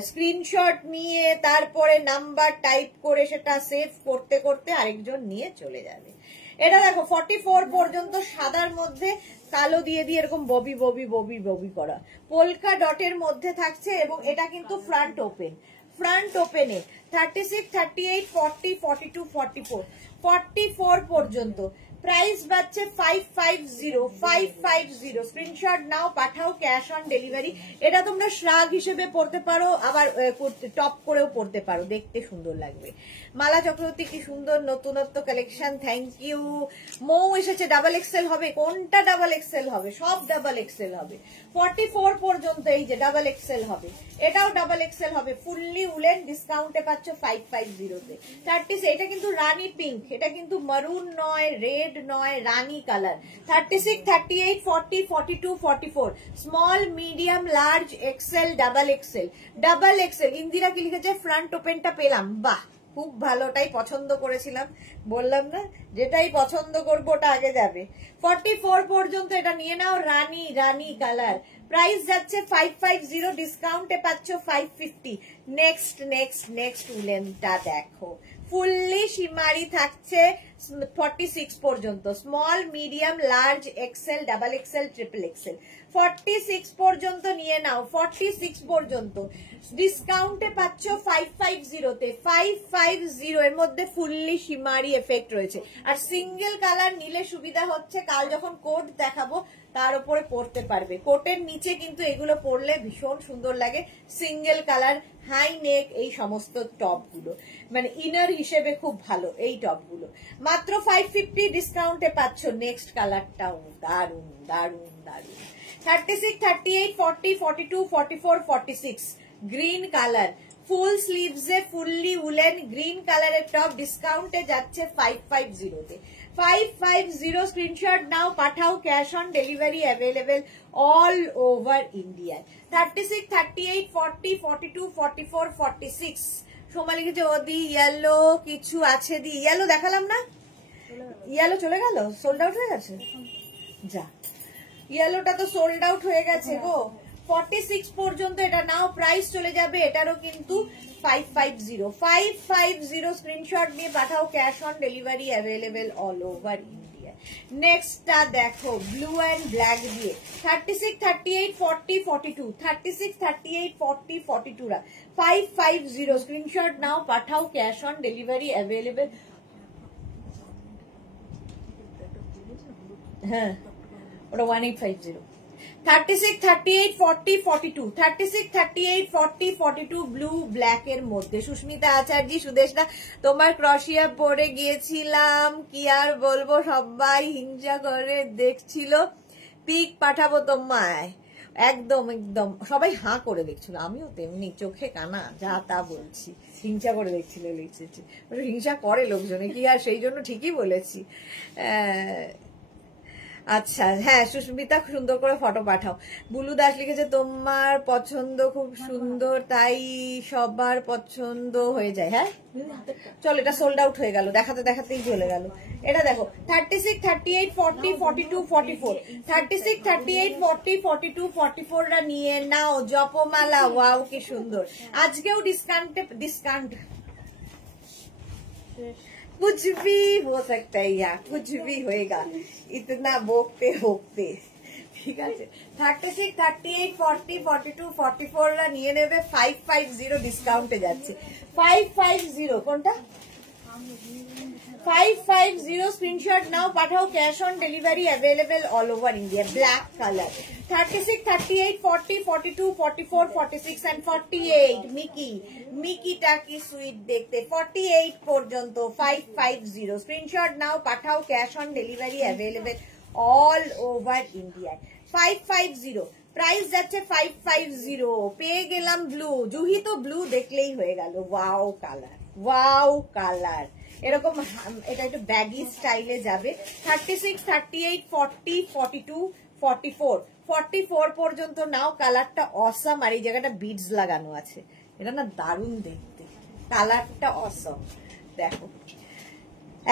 স্ক্রিনশট নিয়ে তারপরে নাম্বার টাইপ করে সেটা সেভ করতে করতে আরেকজন নিয়ে চলে যাবে। এটা দেখো 44 পর্যন্ত সাদার মধ্যে কালো দিয়ে দিয়ে এরকম ববি ববি ববি ববি করা পোলকা ডটের মধ্যে থাকছে, এবং এটা কিন্তু ফ্রন্ট ওপেন। ফ্রন্ট ওপেনে 36, 38, 40, 42, 44 44 পর্যন্ত প্রাইস বাড়ছে 550 স্ক্রিনশট নাও, পাঠাও, ক্যাশ অন ডেলিভারি। এটা তোমরা শ্রাগ হিসেবে পড়তে পারো, আবার টপ করেও পড়তে পারো, দেখতে সুন্দর লাগবে। মালা চক্রবর্তী কি সুন্দর নতুনত্ব কালেকশন, থ্যাংক ইউ। মৌ এসেছে, ডাবল এক্সেল হবে, কোনটা ডাবল এক্সেল হবে? সব ডাবল এক্সেল হবে 44 পর্যন্ত। এই যে ডাবল এক্সেল হবে, এটাও ডাবল এক্সেল হবে, ফুললি উলেন, ডিসকাউন্টে পাচ্ছ 550 তে। এটা কিন্তু রানী পিঙ্ক, এটা কিন্তু মারুন নয়, রেড নয়, রানী কালার। 36, 38, 40, 42, 44, small, medium, large, XL, double XL. Double XL. Indira কি লিখেছে? ফ্রন্ট ওপেনটা পেলাম, বাহ খুব ভালো, ওটাই পছন্দ করেছিলাম, বললাম না যেটাই পছন্দ করবো ওটা আগে যাবে। 44 পর্যন্ত এটা নিয়ে নাও, রানী রানী কালার। প্রাইস যাচ্ছে 550, ডিসকাউন্টে পাচ্ছ 550। নেক্সট নেক্সট নেক্সট উলেনটা দেখো, ফুললি শিমারি থাকছে 46 পর্যন্ত, small, medium, large, XL, double XL, triple XL. 46 পর্যন্ত নিয়ে নাও, 46 পর্যন্ত ডিসকাউন্টে পাচ্ছ 550 তে। 550 এর মধ্যে ফুললি শিমারি এফেক্ট রয়েছে। আর সিঙ্গেল কালার নিলে সুবিধা হচ্ছে, কাল যখন কোট দেখাবো তার উপরে পরতে পারবে। কোটের নিচে কিন্তু এগুলো পরলে ভীষণ সুন্দর লাগে। সিঙ্গেল কালার, হাই নেক, এই সমস্ত টপ গুলো মানে ইনার হিসেবে খুব ভালো এই টপ গুলো। মাত্র 550 ডিসকাউন্টে পাচ্ছ। নেক্সট কালারটাও দারুন দারুন দারুন। 36, 38, 40, 42, 44, 46 গ্রিন কালার, ফুল স্লিভস এ ফুললি উলেন গ্রিন কালারের টপ, ডিসকাউন্টে যাচ্ছে 550 তে। 550 স্ক্রিনশট নাও, পাঠাও, cash on delivery available all over India. 36, 38, 40, 42, 44, 46 Soma লিখেছে ওদি ইয়েলো কিছু আছে দি, ইয়েলো দেখালাম না? ইয়েলো চলে গেল, সোল্ড আউট হয়ে গেছে। যা, ইয়েলোটা তো সোল্ড আউট হয়ে গেছে গো। 46 পর্যন্ত এটা নাও, প্রাইস চলে যাবে এটারও কিন্তু 550 স্ক্রিনশট নিয়ে পাঠাও, cash on delivery available all over India. নেক্সটটা দেখো ব্লু অ্যান্ড ব্ল্যাক দিয়ে 36, 38, 40, 42, 36, 38, 40, 42 রা 550 স্ক্রিনশট নাও, পাঠাও, ক্যাশ অন ডেলিভারি অ্যাভেলেবেল। হ্যাঁ ওটা 1850। 36, 38, 40, 42, 36, 38, 40, 42 ব্লু ব্ল্যাক এর মধ্যে। সুস্মিতা আচার্য, সুদেশদা তোমার ক্রশিয়া পরে গিয়েছিলাম, কি আর বলবো, সবাই হিংসা করে দেখছিল, পিক পাঠাবো তোমায়। একদম একদম সবাই হাঁ করে দেখছিল, আমিও তেমনি চোখে কানা যা তা বলছি, হিংসা করে দেখছিল, লিখেছি হিংসা করে লোকজনে কি, আর সেই জন্য ঠিকই বলেছি। আচ্ছা হ্যাঁ সুস্মিতা সুন্দর করে ফটো পাঠাও। বুলু দাস লিখেছে তোমার পছন্দ খুব সুন্দর, তাই সবার পছন্দ হয়ে যায়। হ্যাঁ চল, এটা সোল্ড আউট হয়ে গেল, দেখাতে দেখাতেই চলে গেল। এটা দেখো 36, 38, 40, 42, 44, 36, 38, 40, 42, 44 রা নিয়ে নাও। জপমালা, ওয়াও কি সুন্দর। আজকেও ডিসকাউন্ট कुछ भी हो सकता है या कुछ भी होएगा, इतना बोकते बोकते। ঠিক আছে 36, 38, 40, 42, 44 রা নিয়ে নেবে, 550 ডিসকাউন্টে যাচ্ছে। 550 কোনটা? 550 স্ক্রিনশট নাও, পাঠাও, cash on delivery available all over India. Black colour 36, 38, 40, 42, 44, 46 and 48 মিকিটা কি সুইট দেখতে। 48 পর্যন্ত 550 স্ক্রিনশট নাও, পাঠাও, cash on delivery available all over India. 550 price যাচ্ছে 550। পেয়ে গেলাম ব্লু, জুহি তো ব্লু দেখলেই হয়ে গেল। ওয়াও কালার, ওয়াও কালার, এরকম এটা একটু ব্যাগি স্টাইলে যাবে। 36, 38, 40, 42, 44, 44 পর্যন্ত নাও। কালারটা অসাম, আর এই জায়গাটা বিডস লাগানো আছে, এটা না দারুণ দেখতে, কালারটা অসাম। দেখো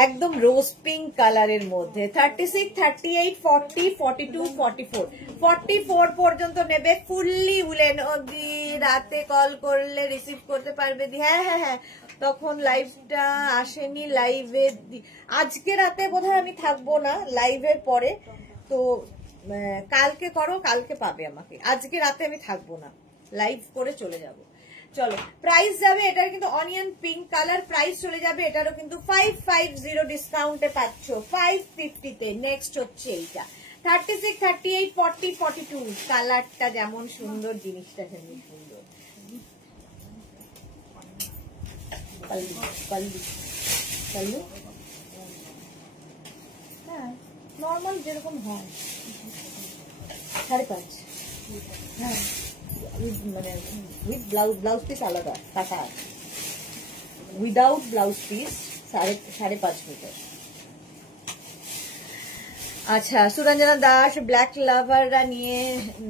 একদম রোজ পিঙ্ক কালারের মধ্যে। 36, 38, 40, 42, 44, 44 পর্যন্ত নেবে, ফুললি উলেন। রাতে কল করলে রিসিভ করতে পারবে। হ্যাঁ হ্যাঁ হ্যাঁ, তখন লাইভটা আসেনি, লাইভে আজকে রাতে বোধহয় আমি থাকবো না লাইভের পরে, তো কালকে করো, কালকে পাবে আমাকে। আজকে রাতে আমি থাকবো না, লাইভ করে চলে যাব। চলো প্রাইস যাবে এটার কিন্তু অনিয়ন পিঙ্ক কালার, প্রাইস চলে যাবে এটারও কিন্তু 550 ডিসকাউন্টে পাচ্ছ 550 তে। নেক্সট হচ্ছে এইটা 36, 38, 40, 42 কালারটা যেমন সুন্দর জিনিসটা তেমন সুন্দর। হ্যাঁ নর্মাল যেরকম হয় 5.5, হ্যাঁ মানে উইথ ব্লাউজ পিস আলাদা টাকা আছে, উইদাউট ব্লাউজ পিস 5.5 মিটার। আচ্ছা সুরঞ্জনা দাস ব্ল্যাক লাভাররা নিয়ে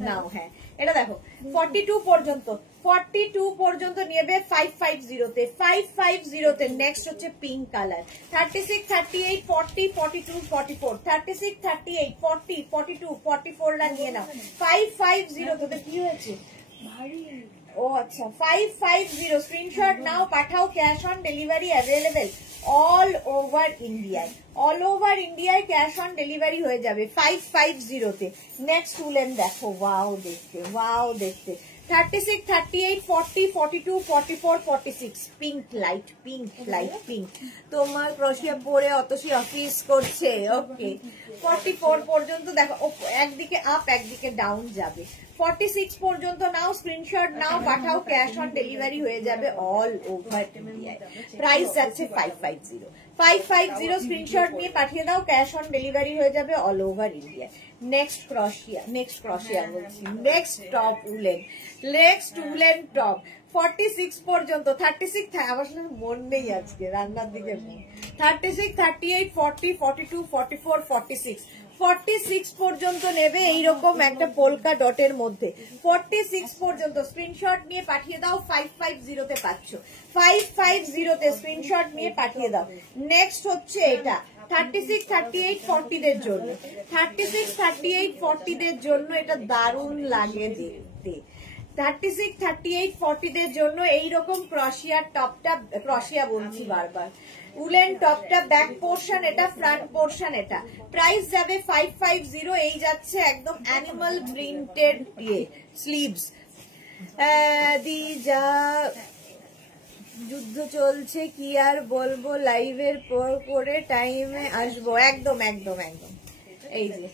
নাও। হ্যাঁ এটা দেখো 42 পর্যন্ত, 42 পর্যন্ত নেবে 550 তে, 550 তে। নেক্সট হচ্ছে পিঙ্ক কালার 36, 38, 40, 42, 44, 36, 38, 40, 42, 44 রা নিয়ে নাও 550 তে। কি হয়েছে ও আচ্ছা 550 স্ক্রিনশট নাও, পাঠাও, cash on delivery available all over ইন্ডিয়ায়, অল ওভার ইন্ডিয়ায় ক্যাশ অন ডেলিভারি হয়ে যাবে 550 তে। নেক্সট উলেন দেখো, ওয়াও দেখতে, ওয়াও দেখতে 36, 38, 40, 42, 44, 46 pink light, pink light pink. তোমার ক্রোশিয়া পরে অতসী অফিস করছে, ওকে 44 পর্যন্ত দেখো, একদিকে আপ একদিকে ডাউন যাবে। 46 পর্যন্ত নাও, স্ক্রিনশট নাও, পাঠাও, ক্যাশ অন ডেলিভারি হয়ে যাবে অল ওভার ইন্ডিয়ায়। প্রাইস যাচ্ছে 550, 550 স্ক্রিনশট নিয়ে পাঠিয়ে দাও, ক্যাশ অন ডেলিভারি হয়ে যাবে অল ওভার ইন্ডিয়ায়। নেক্সট ক্রোশিয়া, নেক্সট ক্রোশিয়া বলছি, next top woollen, next woollen top 46 পর্যন্ত। 36 আমার সাথে মন নেই আজকে, রান্নার দিকে 36, 38, 40, 42, 44, 46 46 পর্যন্ত নেবে এইরকম একটা পোলকা ডটের মধ্যে। 46 পর্যন্ত স্ক্রিনশট নিয়ে পাঠিয়ে দাও, 550 তে পাচ্ছ, 550 তে স্ক্রিনশট নিয়ে পাঠিয়ে দাও। নেক্সট হচ্ছে এটা 36, 38, 40 দের জন্য, 36, 38, 40 দের জন্য এটা দারুণ লাগে দেখতে। 36, 38, 40 দের জন্য এইরকম ক্রোশিয়ার টপটা, ক্রোশিয়া বলছি বারবার, উলেন টপটা ব্যাক পোর্শন এটা, ফ্রন্ট পোর্শন এটা। প্রাইস যাবে 550, এই যাচ্ছে একদম অ্যানিমাল প্রিন্টেড স্লিভস। দি যা যুদ্ধ চলছে কি আর বলবো, লাইভের পর করে টাইমে আসবো, একদম একদম একদম। এই যে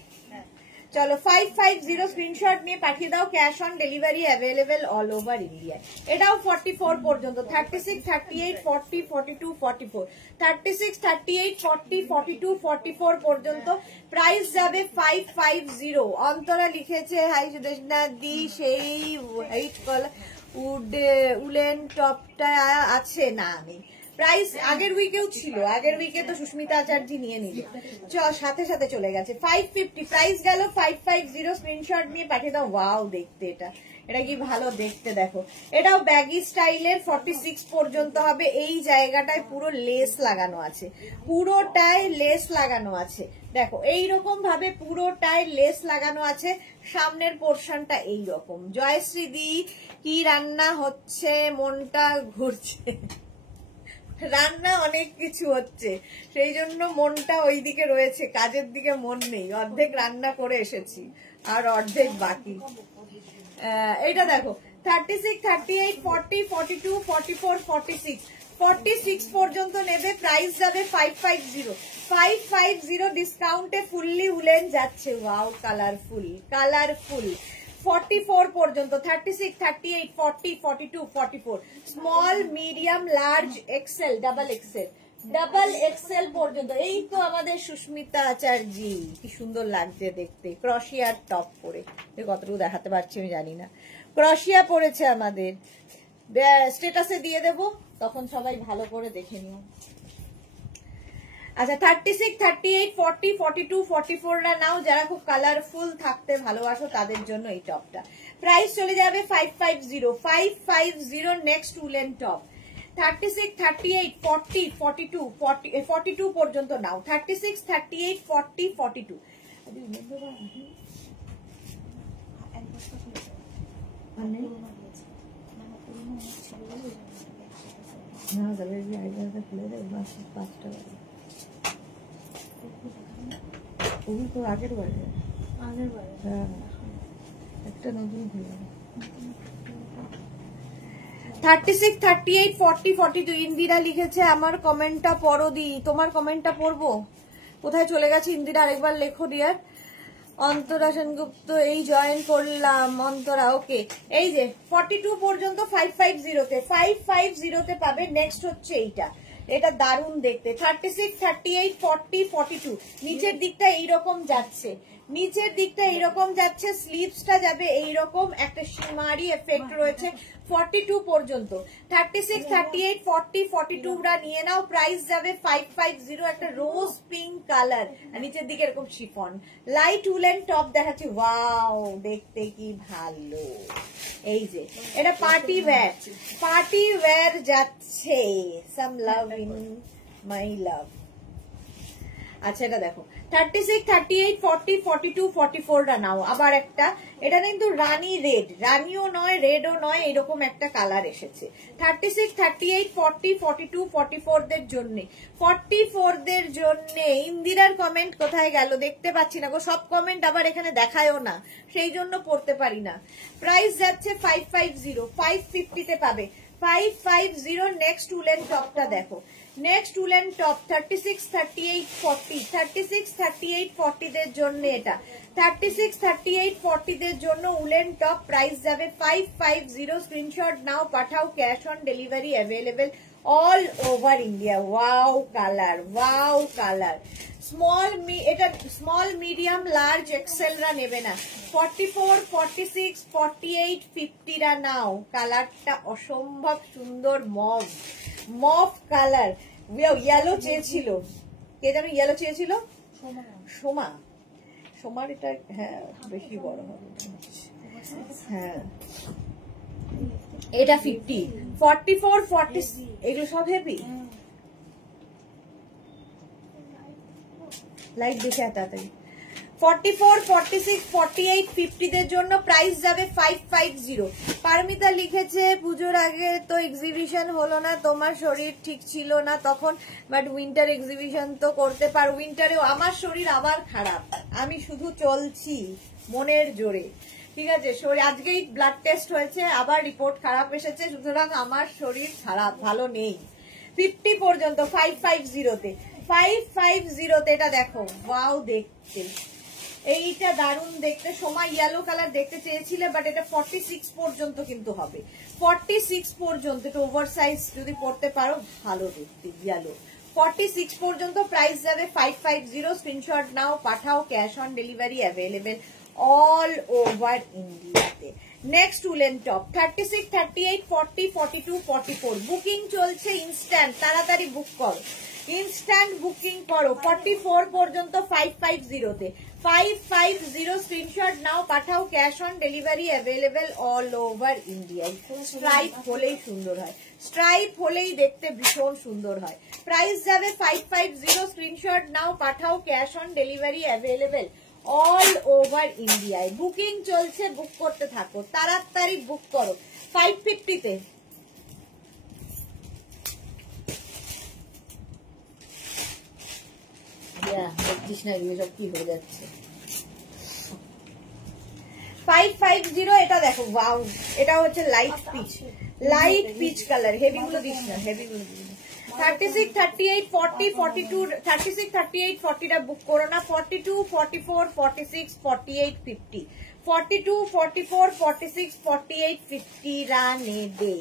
চলো 550 স্ক্রিনশট নিয়ে পাঠিয়ে দাও, cash on delivery available all over India. এটাও 44 পর্যন্ত, 36, 38, 40, 42, 44, 36, 38, 40, 42, 44 পর্যন্ত। প্রাইস যাবে 550। অন্তরা লিখেছে হাই সুদেশনা দি, সেই হোয়াইট কলার উলেন টপটা আছে না আমি, প্রাইস আগের উইকেও ছিল, আগের উইকে তো সুস্মিতা আচার্যি নিয়ে নিল, সাথে সাথে চলে গেছে 550। প্রাইস গেল 550, স্ক্রিনশট নিয়ে পাঠিয়ে দাও। ওয়াও দেখতে এটা, এটা কি ভালো দেখতে দেখো। এটাও ব্যাগি স্টাইলের 46 পর্যন্ত হবে। এই জায়গাটায় পুরো লেস লাগানো আছে, পুরোটাই লেস লাগানো আছে, দেখো এইরকম ভাবে পুরোটাই লেস লাগানো আছে। সামনের পোর্শনটা এইরকম। জয়শ্রী দি কি রান্না হচ্ছে, মনটা ঘুরছে, রান্না অনেক কিছু হচ্ছে সেই জন্য মনটা ওইদিকে রয়েছে, কাজের দিকে মন নেই। অর্ধেক রান্না করে এসেছি আর অর্ধেক বাকি। এইটা দেখো 36, 38, 40, 42, 44, 46 46 পর্যন্ত নেবে। প্রাইস যাবে 550, 550 ডিসকাউন্টে ফুললি উলেন যাচ্ছে। Wow colourful, colourful. 44 পর্যন্ত, 36, 38, 40, 42, 44 small, medium, large, XL, double XL, double XL পর্যন্ত। এই তো আমাদের সুস্মিতা আচার্যি, কি সুন্দর লাগছে দেখতে, ক্রোশিয়ার টপ পরে। কতটুকু দেখাতে পারছি আমি জানি না, ক্রোশিয়া পরেছে আমাদের। স্ট্যাটাসে দিয়ে দেব, তখন সবাই ভালো করে দেখে নিও। আচ্ছা 36, 38, 40, 42, 44 রা নাও, যারা খুব কালারফুল থাকতে ভালোবাসো তাদের জন্য এই টপটা। প্রাইস চলে যাবে 550, 550। নেক্সট উলেন টপ 36, 38, 40, 42, 42 পর্যন্ত নাও। 36, 38, 40, 42 তো আগের বারে, একটা নতুন 36, 38, 40, 42 ইন্দিরা লিখেছে। আমার কমেন্টটা পড়ো দি, তোমার কমেন্টটা পড়বো। কোথায় চলে গেছে ইন্দিরা, আরেকবার লেখো ডিয়ার। অন্তরা সেনগুপ্ত, এই জয়েন করলাম অন্তরা। ওকে, এই যে 42 পর্যন্ত 550 550 পাবে। নেক্সট হচ্ছে এইটা, এটা দারুণ দেখতে। 36, 38, 40, 42 নিচের দিকটা এইরকম যাচ্ছে, নিচের দিকটা এইরকম যাচ্ছে, স্লিভসটা যাবে এইরকম, একটা শিমারি এফেক্ট রয়েছে 42 পর্যন্ত। 36, 38, 40, 42 রা নিয়ে নাও। প্রাইস যাবে 550। একটা রোজ পিঙ্ক কালার, আর নিচের দিকে এরকম শিফন লাইট উলেন টপ দেখাচ্ছি। ওয়াও, দেখতে কি ভালো। এই যে এটা পার্টি ওয়্যার যাচ্ছে। সাম লাভ ইন মাই লাভ। আচ্ছা, এটা দেখো 36, 38, 40, 42, 44 রা নাও। আবার একটা, এটা কিন্তু রানী রেড, রানীও নয় রেডও নয়, এরকম একটা কালার এসেছে। 36, 38, 40, 42, 44 দের জন্য, 44 দের জন্য। ইন্দিরার কমেন্ট কোথায় গেল দেখতে পাচ্ছি না গো, সব কমেন্ট আবার এখানে দেখায়ও না, সেই জন্য পড়তে পারি না। প্রাইস যাচ্ছে 550, 550 তে পাবে 550। নেক্সট উলেন টপটা দেখো, নেক্সট উলেন টপ 36, 38, 40, 36, 38, 40 দের জন্য এটা। 36, 38, 40 দের জন্য উলেন টপ। প্রাইস যাবে 550। স্ক্রিনশট নাও, পাঠাও। Cash on delivery available all over India. Wow colour, wow colour. এটা স্মল, মিডিয়াম, লার্জ, এক্সেল রা নেবে না। 44, 46, 48, 50 রা নাও। কালারটা অসম্ভব সুন্দর, মভ কালার। ইয়েলো চেয়েছিল, কে যেন ইয়েলো চেয়েছিল, সোমার। এটা হ্যাঁ বেশি বড় হবে, হ্যাঁ এটা 50, 44, 40 এগুলো সব হেভি। লাইট দেখে তাড়াতাড়ি। 44, 46, 48, 50 দের জন্য প্রাইস যাবে 550। পারমিতা লিখেছে পুজোর আগে তো এক্সিবিশন হলো না, তোমার শরীর ঠিক ছিল না তখন, বাট উইন্টার এক্সিবিশন তো করতে পারো। উইন্টারেও আমার শরীর আবার খারাপ, আমি শুধু চলছি মনের জোরে, ঠিক আছে। আজকেই ব্লাড টেস্ট হয়েছে, আবার রিপোর্ট খারাপ এসেছে, সুতরাং আমার শরীর খারাপ, ভালো নেই। 50 পর্যন্ত 550 তে, 550 তে এটা দেখো। ওয়াও দেখতে, এইটা দারুণ দেখতে। সময় ইয়েলো কালার দেখতে চেয়েছিলে, বাট এটা 46 পর্যন্ত কিন্তু হবে। 46 পর্যন্ত, এটা ওভার সাইজ যদি পড়তে পারো ভালো দেখতে ইয়েলো। 46 পর্যন্ত প্রাইস যাবে 550। স্ক্রিনশট নাও, পাঠাও। Cash on delivery available all over ইন্ডিয়াতে। নেক্সট উলেন টপ 36, 38, 40, 42, 44 বুকিং চলছে ইনস্ট্যান্ট, তাড়াতাড়ি বুক করো, ইনস্ট্যান্ট বুকিং করো। 44 পর্যন্ত 550 তে, 550 স্ক্রিনশট নাও, পাঠাও। Cash on delivery available all over India. Stripe হলেই সুন্দর হয়, স্ট্রাইপ হলেই দেখতে ভীষণ সুন্দর হয়। প্রাইস যাবে 550। স্ক্রিনশট নাও, পাঠাও। Cash on delivery available all over ইন্ডিয়ায়। বুকিং চলছে, বুক করতে থাকো, তাড়াতাড়ি বুক করো। 550 তে দেখছিস না সব কি হয়ে যাচ্ছে। 550 এটা দেখো। ওয়াও, এটা হচ্ছে লাইট পিচ কালার। হেভি গুলো দিস না, হেভি গুলো দিস না। 36, 38, 40, 42, 36, 38, 40 টা বুক করো না। 42, 44, 46, 48, 50, 42, 44, 46, 48, 50 রা নেবে।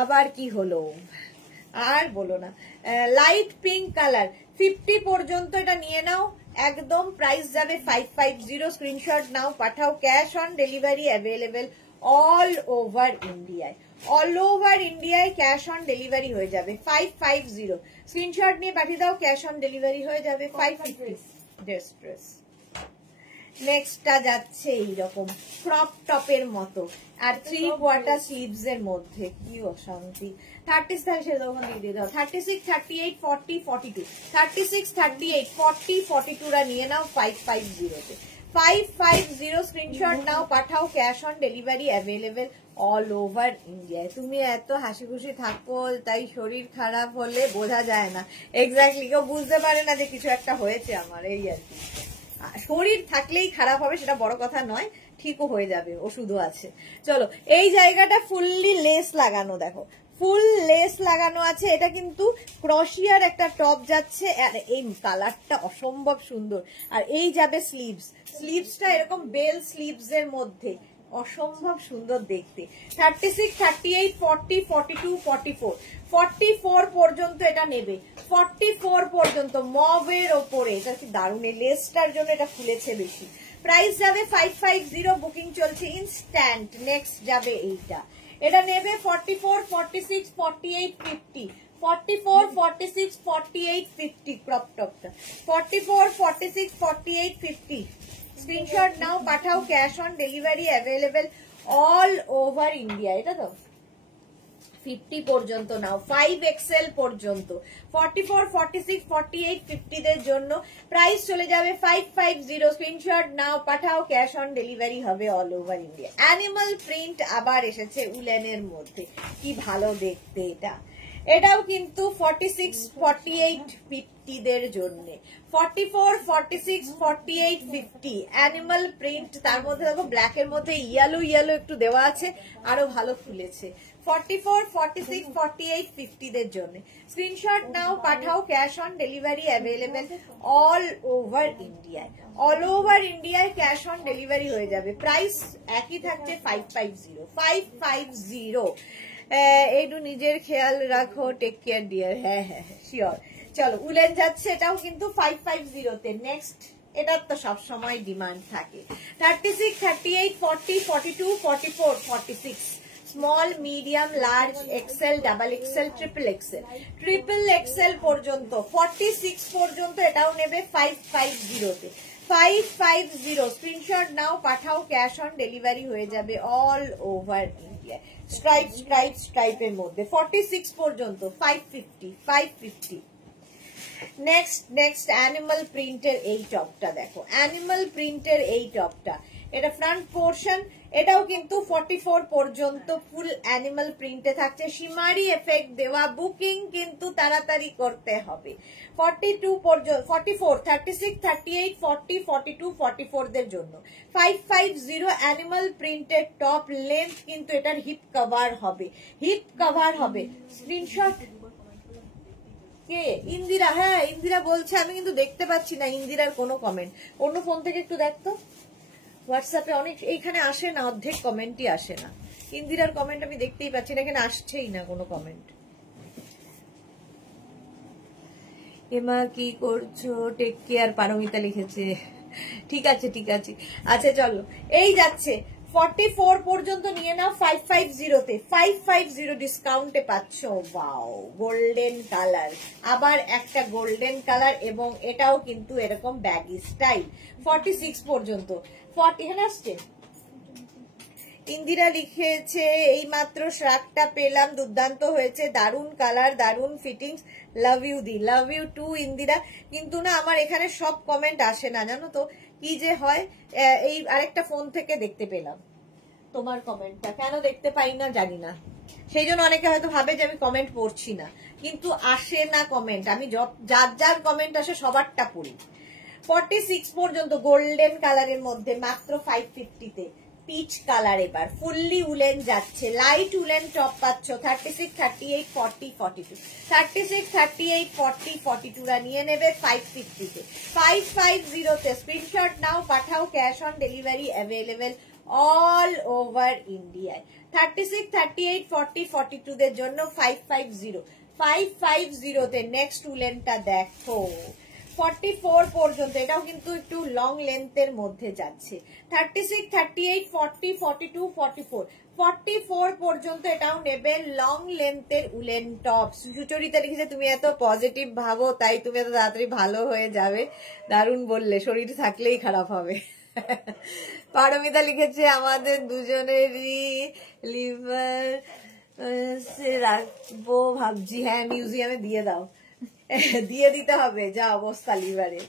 আবার কি হলো আর বলো না। লাইট পিঙ্ক কালার 50 পর্যন্ত এটা নিয়ে নাও একদম। প্রাইস যাবে 550। স্ক্রিনশট নাও, পাঠাও। Cash on delivery available all over ইন্ডিয়ায়, অল ওভার ইন্ডিয়ায় ক্যাশ অন ডেলিভারি হয়ে যাবে 550। স্ক্রিনশট নিয়ে পাঠিয়ে দাও, ক্যাশ অন ডেলিভারি হয়ে যাবে 550। ড্রেস নেক্সটটা যাচ্ছে এইরকম ক্রপ টপের মতো, আর 3/4 স্লিভস এর মধ্যে। কি অশান্তি। 36 দিয়ে দাও। 36, 38, 40, 42, 36, 38, 40, 42 রা নিয়ে নাও 550 তে। 550 স্ক্রিনশট নাও, পাঠাও। Cash on delivery available all over ইন্ডিয়ায়। তুমি এত হাসি খুশি থাকো, তাই শরীর খারাপ হলে বোঝা যায় না। এক্স্যাক্টলি, কেউ বুঝতে পারে না যে কিছু একটা হয়েছে আমার, এই আর কি। শরীর থাকলেই খারাপ হবে সেটা বড় কথা নয়, ঠিকও হয়ে যাবে, ওষুধও আছে। চলো, এই জায়গাটা ফুললি লেস লাগানো, দেখো ফুল লেস লাগানো আছে। এটা কিন্তু ক্রশিয়ার একটা টপ যাচ্ছে, আর এই কালারটা অসম্ভব সুন্দর। আর এই যাবে স্লিভস, স্লিভসটা এরকম বেল স্লিভস এর মধ্যে, অসম্ভব সুন্দর দেখতে। 36, 38, 40, 42, 44, 44 পর্যন্ত এটা নেবে, 44 পর্যন্ত মবের ওপরে। এটা কি দারুণ, লেসটার জন্য এটা খুলেছে বেশি। প্রাইস যাবে 550, বুকিং চলছে ইনস্ট্যান্ট। নেক্সট যাবে এইটা, এটা নেবে 44, 46, 48, 50, 44, 46, 48, 50 ক্রপ টপটা, 44, 46, 48, 50। স্ক্রিনশট নাও, পাঠাও, cash on delivery available all over India. এটা তো 50 পর্যন্ত নাও, 5XL পর্যন্ত, 44, 46, 48, 50 দের জন্য প্রাইস চলে যাবে 550। স্ক্রিনশট নাও, পাঠাও, ক্যাশ অন ডেলিভারি হবে all over India. Animal print আবার এসেছে উলেনের মধ্যে, কি ভালো দেখতে এটা। এটাও কিন্তু 46, 48, 50 দের জন্য, 44, 46, 48, 50 অ্যানিমাল প্রিন্ট। তার মধ্যে দেখো ব্ল্যাক এর মধ্যে ইয়েলো ইয়েলো একটু দেওয়া আছে, আরো ভালো খুলেছে। 44, 46, 48, 50 দের জন্য স্ক্রিনশট নাও, পাঠাও, cash on delivery available all over ইন্ডিয়ায়। অল ওভার ইন্ডিয়ায় ক্যাশ অন ডেলিভারি হয়ে যাবে। প্রাইস একই থাকছে 550, 550। একটু নিজের খেয়াল রাখো, টেক কেয়ার ডিয়ার। হ্যাঁ হ্যাঁ শিওর। চলো, উলেন যাচ্ছে, এটাও কিন্তু 550-তে। নেক্সট, এটার তো সবসময় ডিমান্ড থাকে। 36, 38, 40, 42, 44, 46 small, medium, large, XL, double XL, triple XL, triple XL পর্যন্ত, 46 পর্যন্ত এটাও নেবে 550-তে। 550 স্ক্রিনশট নাও, পাঠাও, ক্যাশ অন ডেলিভারি হয়ে যাবে all over India. Stripe stripe স্ট্রাইপের মধ্যে 46 পর্যন্ত 550, 550। নেক্সট অ্যানিমাল প্রিন্টের এই টপটা দেখো, অ্যানিমাল প্রিন্টের এই টপটা, এটা ফ্রন্ট পোর্শন। এটাও কিন্তু 44 পর্যন্ত ফুল অ্যানিমাল প্রিন্টে থাকছে, শিমারি এফেক্ট দেওয়া। বুকিং কিন্তু তাড়াতাড়ি করতে হবে। 42 পর্যন্ত, 44, 36, 38, 40, 42, 44 দের জন্য 550 অ্যানিমাল প্রিন্টের টপ। লেন্থ কিন্তু এটার হিপ কভার হবে, হিপ কভার হবে। স্ক্রিনশট কে? ইন্দিরা। হ্যাঁ, ইন্দিরা বলছে, আমি কিন্তু দেখতে পাচ্ছি না ইন্দিরার কোনো কমেন্ট। অন্য ফোন থেকে একটু দেখতো, হোয়াটসঅ্যাপে অনেক, এইখানে আসে না, অর্ধেক কমেন্টই আসে না। ইন্দিরার কমেন্ট আমি দেখতেই পাচ্ছি না, এখানে আসছেই না কোনো কমেন্ট। এমা কি করছো, টেক কেয়ার, পারমিতা লিখেছে। ঠিক আছে ঠিক আছে। আচ্ছা চলো, এই যাচ্ছে 44 পর্যন্ত নিয়ে নাও 550-তে। 550 ডিসকাউন্টে পাচ্ছ। ওয়াও, গোল্ডেন কালার, আবার একটা গোল্ডেন কালার, এবং এটাও কিন্তু এরকম ব্যাগি স্টাইল। 46 পর্যন্ত, 40 এখানে আসছে। ইন্দিরা লিখেছে, এই মাত্র শ্রাকটা পেলাম, দুর্দান্ত হয়েছে, দারুন কালার, দারুন ফিটিংস, লাভ ইউ দি, লাভ ইউ টু ইন্দিরা। কিন্তু না, আমার এখানে সব কমেন্ট আসে না, জানো তো কি যে হয়। এই আরেকটা ফোন থেকে দেখতে পেলাম তোমার কমেন্টটা, কেন দেখতে পাই না জানি না। সেই জন্য অনেকে হয়তো ভাবে যে আমি কমেন্ট পড়ছি না, কিন্তু আসে না কমেন্ট। আমি যার যার কমেন্ট আসে সবারটা পড়ি। 46 পর্যন্ত গোল্ডেন কালারের মধ্যে মাত্র 550-তে। পিচ কালার, এবার ফুললি উলেন যাচ্ছে, লাইট উলেন টপ পাচ্ছ। 36, 38, 40, 42, 36, 38, 40, 42 নিয়ে নেবে 550-তে। 550-তে স্ক্রিনশট নাও, পাঠাও, cash on delivery available all over ইন্ডিয়ায়। 36, 38, 40, 42 দের জন্য 550, 550-তে। নেক্সট উলেনটা দেখো, 44 পর্যন্ত, এটাও কিন্তু একটু লং লেন্থের মধ্যে যাচ্ছে। 36, 38, 40, 42, 44, 44 পর্যন্ত এটাও নেবে লং লেন্থের উলেন টপ। সুচরিতা লিখেছে, তুমি এত পজিটিভ ভাবো, তাই তুমি এত তাড়াতাড়ি ভালো হয়ে যাবে। দারুণ বললে, শরীর থাকলেই খারাপ হবে। পারমিতা লিখেছে, আমাদের দুজনেরই লিভার রাখবো ভাবছি। হ্যাঁ, মিউজিয়ামে দিয়ে দাও, দিয়ে দিতে হবে যা অবস্থা লিভারে।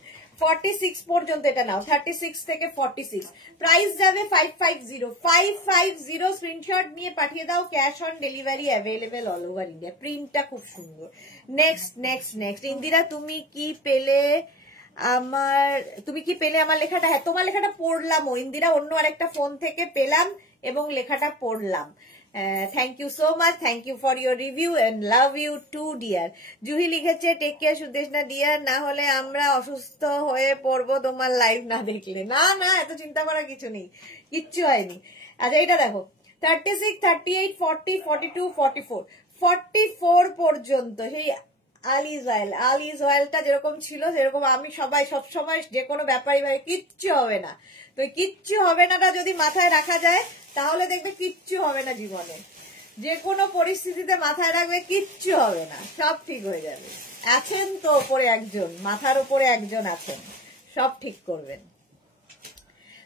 46 পর্যন্ত এটা নাও, 36 থেকে 46। প্রাইস যাবে 550, 550। স্ক্রিনশট নিয়ে পাঠিয়ে দাও, cash on delivery available all over India. প্রিন্টটা খুব সুন্দর। নেক্সট নেক্সট নেক্সট ইন্দিরা, তুমি কি পেলে? আমার তুমি কি পেলে আমার লেখাটা? হ্যাঁ, তোমার লেখাটা পড়লাম ইন্দিরা, অন্য আরেকটা ফোন থেকে পেলাম এবং লেখাটা পড়লাম। Thank you so much, thank you for your review and love you too dear. Juhi লিখেছে টেক কেয়ার সুদেশনা ডিয়ার, না হলে আমরা অসুস্থ হয়ে পড়বো তোমার লাইভ না দেখলে। না না, এত চিন্তা করার কিছু নেই, কিচ্ছু হয়নি। আচ্ছা এটা দেখো, 36, 38, 40, 42, 44, 44 পর্যন্ত সেই আলিজ অয়েলটা যেরকম ছিল সেরকম আমি সবসময় যে কোনো ব্যাপারই ভাই কিচ্ছু হবে না। তো কিচ্ছু হবে নাটা যদি মাথায় রাখা যায় তাহলে দেখবে কিচ্ছু হবে না জীবনে। যে কোনো পরিস্থিতিতে মাথায় রাখবে কিচ্ছু হবে না, সব ঠিক হয়ে যাবে। আছেন তো ওপরে একজন, মাথার উপরে একজন আছেন, সব ঠিক করবেন।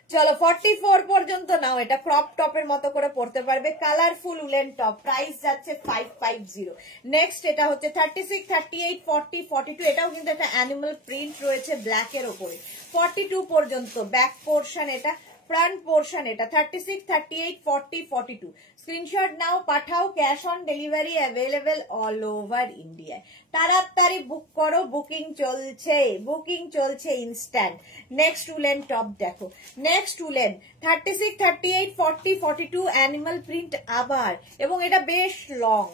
চলো 44 পর্যন্ত নাও, এটা ক্রপ টপের মতো করে পড়তে পারবে, কালারফুল উলেন টপ, প্রাইস যাচ্ছে 550। নেক্সট এটা হচ্ছে 36, 38, 40, 42, এটাও কিন্তু একটা অ্যানিমাল প্রিন্ট রয়েছে ব্ল্যাক এর উপরে। 42 পর্যন্ত ব্যাক পোর্শন, এটা ফ্রন্ট পোর্শন, এটা 36, 38, 40, 42। স্ক্রিনশট নাও, পাঠাও, cash on delivery available all over ইন্ডিয়ায়। তাড়াতাড়ি বুক করো, বুকিং চলছে ইনস্ট্যান্ট। নেক্সট উলেন টপ দেখো, নেক্সট উলেন 36, 38, 40, 42 অ্যানিমাল প্রিন্ট আবার, এবং এটা বেশ লং,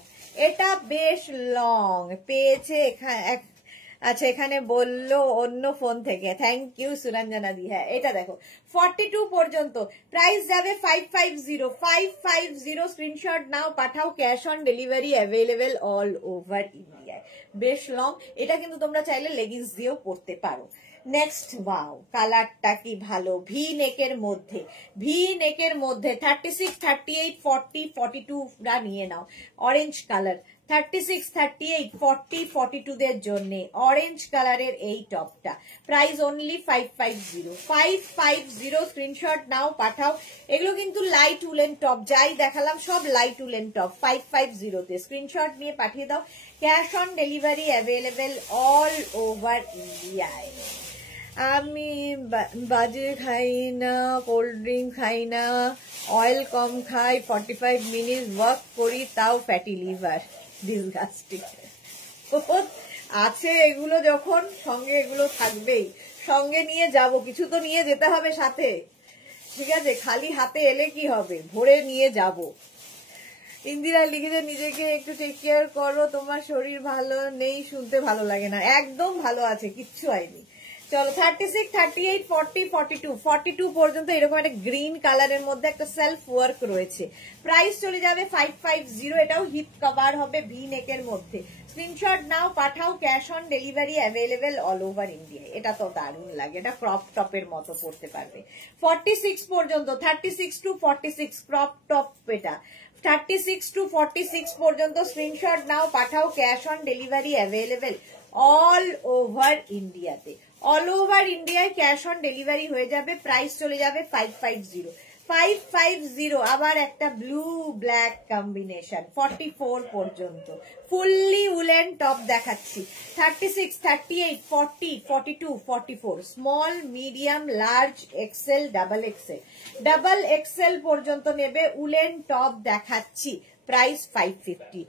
এটা বেশ লং পেয়েছে। আচ্ছা এখানে বললো অন্য ফোন থেকে, থ্যাংক ইউ সুরঞ্জনা দি। হ্যাঁ এটা দেখো 42 পর্যন্ত, প্রাইস যাবে 550। স্ক্রিনশট নাও, পাঠাও, cash on delivery available all over ইন্ডিয়ায়। বেশ লং, এটা কিন্তু তোমরা চাইলে লেগিংস দিয়েও পরতে পারো। নেক্সট, ওয়াও কালারটা কি ভালো, ভি নেকের মধ্যে, 36, 38, 40, 42 রা নিয়ে নাও। অরেঞ্জ কালার 36, 38, 40, 42 দের জন্য অরেঞ্জ কালারের এই টপটা, প্রাইস অনলি 550। স্ক্রিনশট নাও, পাঠাও। এগুলো কিন্তু লাইট উলেন টপ, যাই দেখালাম সব লাইট উলেন টপ। 550 তে স্ক্রিনশট নিয়ে পাঠিয়ে দাও। Cash on delivery available all over ইন্ডিয়ায়। আমি বাজে খাই না, কোল্ড ড্রিঙ্ক খাই না, অয়েল কম খাই, 45 মিনিট ওয়ার্ক করি, তাও ফ্যাটি লিভার। ডিসগাস্টিং আছে এগুলো, যখন সঙ্গে এগুলো থাকবেই, সঙ্গে নিয়ে যাব, কিছু তো নিয়ে যেতে হবে সাথে, ঠিক আছে? খালি হাতে এলে কি হবে, ভরে নিয়ে যাব। ইন্দিরা লিখেছে নিজেকে একটু টেক কেয়ার করো, তোমার শরীর ভালো নেই, শুনতে ভালো লাগে না। একদম ভালো আছে, কিচ্ছু হয়নি। চলো 36, 38, 40, 42 পর্যন্ত এরকম একটা গ্রিন কালারের মধ্যে একটা সেলফ ওয়ার্ক রয়েছে, প্রাইস চলে যাবে 550। এটাও হিপ কভার হবে, ভি নেকের মধ্যে। স্ক্রিনশট নাও, পাঠাও, cash on delivery available all over India. এটা তো দারুণ লাগে, এটা ক্রপ টপের মতো পড়তে পারবে। 46 পর্যন্ত, 36 to 46 ক্রপ টপ, এটা 36 to 46 পর্যন্ত। স্ক্রিনশট নাও, পাঠাও, cash on delivery available all over ইন্ডিয়াতে। অল ওভার ইন্ডিয়ায় ক্যাশ অন ডেলিভারি হয়ে যাবে, প্রাইস চলে যাবে 550। আবার একটা ব্লু ব্ল্যাক কম্বিনেশন 44 পর্যন্ত ফুললি উলেন টপ দেখাচ্ছি। 36, 38, 40, 42, 44 small, medium, large, XL, double XL পর্যন্ত নেবে উলেন টপ দেখাচ্ছি, প্রাইস 550।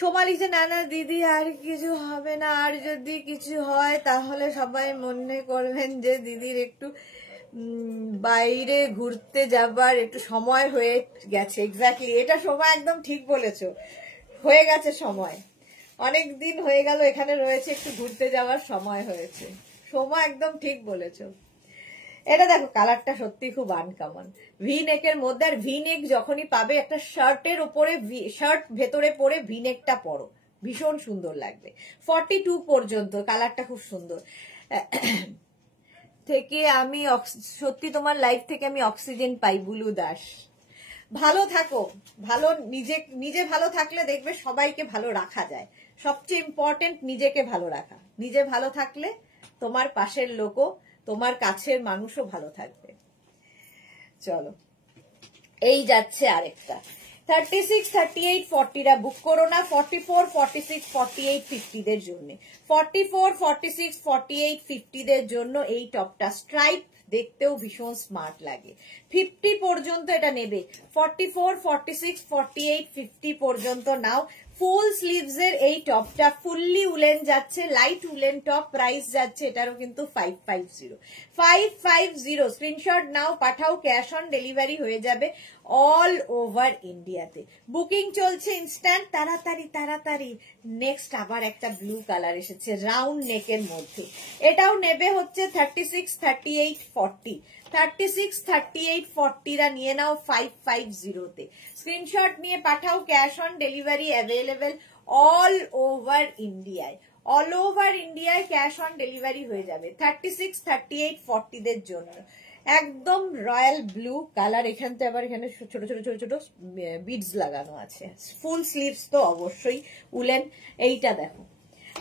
সোমালি যে না না দিদি আর কিছু হবে না, আর যদি কিছু হয় তাহলে সবাই মনে করবেন যে দিদির একটু বাইরে ঘুরতে যাবার একটু সময় হয়ে গেছে। এক্স্যাক্টলি, এটা সময় একদম ঠিক বলেছো, হয়ে গেছে সময়, অনেক দিন হয়ে গেল এখানে রয়েছে, একটু ঘুরতে যাওয়ার সময় হয়েছে। সময় একদম ঠিক বলেছো। এটা দেখো কালারটা সত্যি খুব আনকমন, ভি নেকের মধ্যে। আর ভি নেক যখনই পাবে, একটা শার্টের উপরে শার্ট ভেতরে পরে ভি নেকটা পরো, ভীষণ সুন্দর লাগবে। 42 পর্যন্ত কালারটা খুব সুন্দর। থেকে আমি সত্যি তোমার লাইফ থেকে আমি অক্সিজেন পাই, বুলু দাস। ভালো থাকো, ভালো নিজে ভালো থাকলে দেখবে সবাইকে ভালো রাখা যায়। সবচেয়ে ইম্পর্টেন্ট নিজেকে ভালো রাখা। নিজে ভালো থাকলে তোমার পাশের লোকও, তোমার কাছের মানুষও ভালো থাকবে। চলো এই যাচ্ছে আরেকটা 36, 38, 40 রা বুক করো না। 44, 46, 48, 50 দের জন্য। 44, 46, 48, 50 দের জন্য এই টপটা স্ট্রাইপ, দেখতেও ভীষণ স্মার্ট লাগে। 50 পর্যন্ত এটা নেবে। 44, 46, 48, 50 পর্যন্ত নাও। ফুল স্লিভস এর এই টপটা ফুললি উলেন যাচ্ছে, লাইট উলেন টপ, প্রাইস যাচ্ছে এটারও কিন্তু 550 550। স্ক্রিনশট নাও, পাঠাও, ক্যাশ অন ডেলিভারি হয়ে যাবে অল ওভার ইন্ডিয়াতে। বুকিং চলছে ইনস্ট্যান্ট, তাড়াতাড়ি তাড়াতাড়ি। নেক্সট আবার একটা ব্লু কালার এসেছে রাউন্ড নেকের মধ্যে, এটাও নেবে হচ্ছে 36, 38, 40। 36, 38, 40 রা নিয়ে নাও 550-তে। স্ক্রিনশট নিয়ে পাঠাও, cash on delivery available all over ইন্ডিয়ায়। অল ওভার ইন্ডিয়ায় ক্যাশ অন ডেলিভারি হয়ে যাবে 36, 38, 40 দের জন্য। একদম রয়্যাল ব্লু কালার, এখানতে আবার এখানে ছোট ছোট ছোট ছোট বিডস লাগানো আছে। ফুল স্লিভস তো অবশ্যই উলেন। এইটা দেখো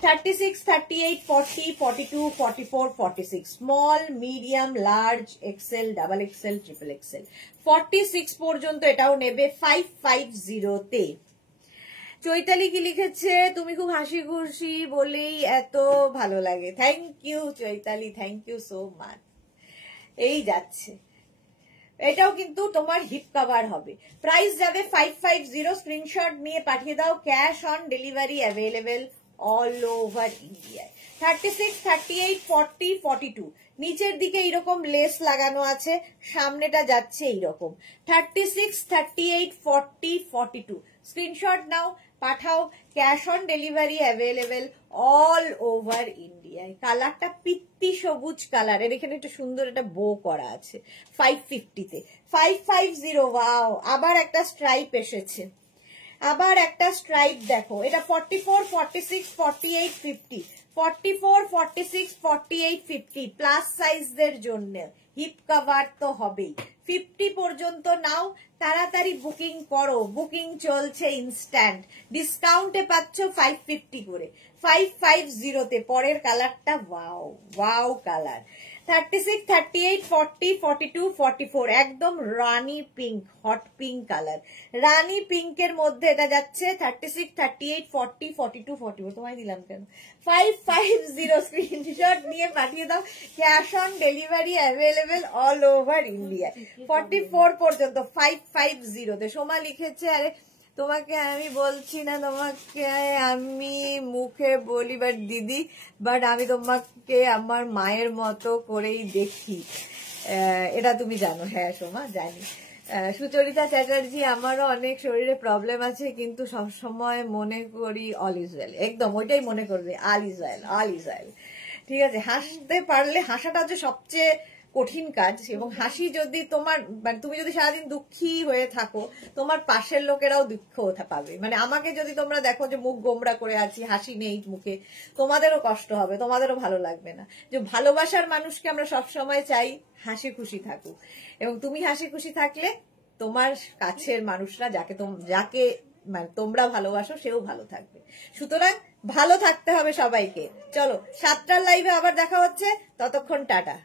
36, 38, 40, 42, 44, 46, small, medium, large, XL, double XL, triple XL, 46 পর্যন্ত এটাও নেবে 550-তে। চৈতালি কি লিখেছে, তুমি খুব হাসি খুশি বলেই এত ভালো লাগে। Thank you Chaitali, thank you so much. এই যাচ্ছে, এটাও কিন্তু তোমার হিপ কভার হবে, প্রাইস যাবে 550। স্ক্রিনশট নিয়ে পাঠিয়ে দাও, cash on delivery available all over ইন্ডিয়ায়। 36, 38, 40, 42 নিচের দিকে এইরকম লেস লাগানো আছে, সামনেটা যাচ্ছে এইরকম। 36, 38, 40, 42 স্ক্রিনশট নাও, পাঠাও, cash on delivery available all over ইন্ডিয়ায়। কালারটা পিত্তি সবুজ কালারের, এখানে একটা সুন্দর একটা বো করা আছে। 550-তে 550। ওয়াও, আবার একটা স্ট্রাইপ এসেছে, আবার একটা স্ট্রাইপ দেখো। এটা 44, 46, 48, 50, 44, 46, 48, 50 প্লাস সাইজদের জন্য হিপ কভার তো হবেই। 50 পর্যন্ত নাও, তাড়াতাড়ি বুকিং করো, বুকিং চলছে ইনস্ট্যান্ট। ডিসকাউন্টে পাচ্ছ 550 করে, 550-তে। পরের কালারটা ওয়াও ওয়াও কালার। 36, 38, 40, 42, 44 একদম রানী পিঙ্ক, হট পিঙ্ক কালার। রানী পিঙ্কের মধ্যে এটা যাচ্ছে 36, 38, 40, 42, 44। তোমায় দিলাম কেন? 550। স্ক্রিনশট নিয়ে পাঠিয়ে দাও, cash on delivery available all over India. 44 পর্যন্ত 550-তে। সোমা লিখেছে, আরে তোমাকে আমি বলছি না, তোমাকে আমি মুখে বলি বাট দিদি, বাট আমি তোমাকে আমার মায়ের মতো করেই দেখি, এটা তুমি জানো। হ্যাঁ সোমা, জানি। সুচরিতা চ্যাটার্জি, আমারও অনেক শরীরে প্রবলেম আছে, কিন্তু সবসময় মনে করি অল ইজ ওয়েল। একদম ওইটাই মনে করবে, all is well, all is well. ঠিক আছে, হাসতে পারলে, হাসাটা হচ্ছে সবচেয়ে কঠিন কাজ, এবং হাসি যদি তোমার, মানে তুমি যদি সারাদিন দুঃখী হয়ে থাকো, তোমার পাশের লোকেরাও দুঃখ পাবে। মানে আমাকে যদি তোমরা দেখো যে মুখ গোমড়া করে আছি, হাসি নেই মুখে, তোমাদেরও কষ্ট হবে, তোমাদেরও ভালো লাগবে না। যে ভালোবাসার মানুষকে আমরা সবসময় চাই হাসি খুশি থাকুক, এবং তুমি হাসি খুশি থাকলে তোমার কাছের মানুষরা, যাকে মানে তোমরা ভালোবাসো, সেও ভালো থাকবে। সুতরাং ভালো থাকতে হবে সবাইকে। চলো 7টার লাইভে আবার দেখা হচ্ছে, ততক্ষণ টাটা।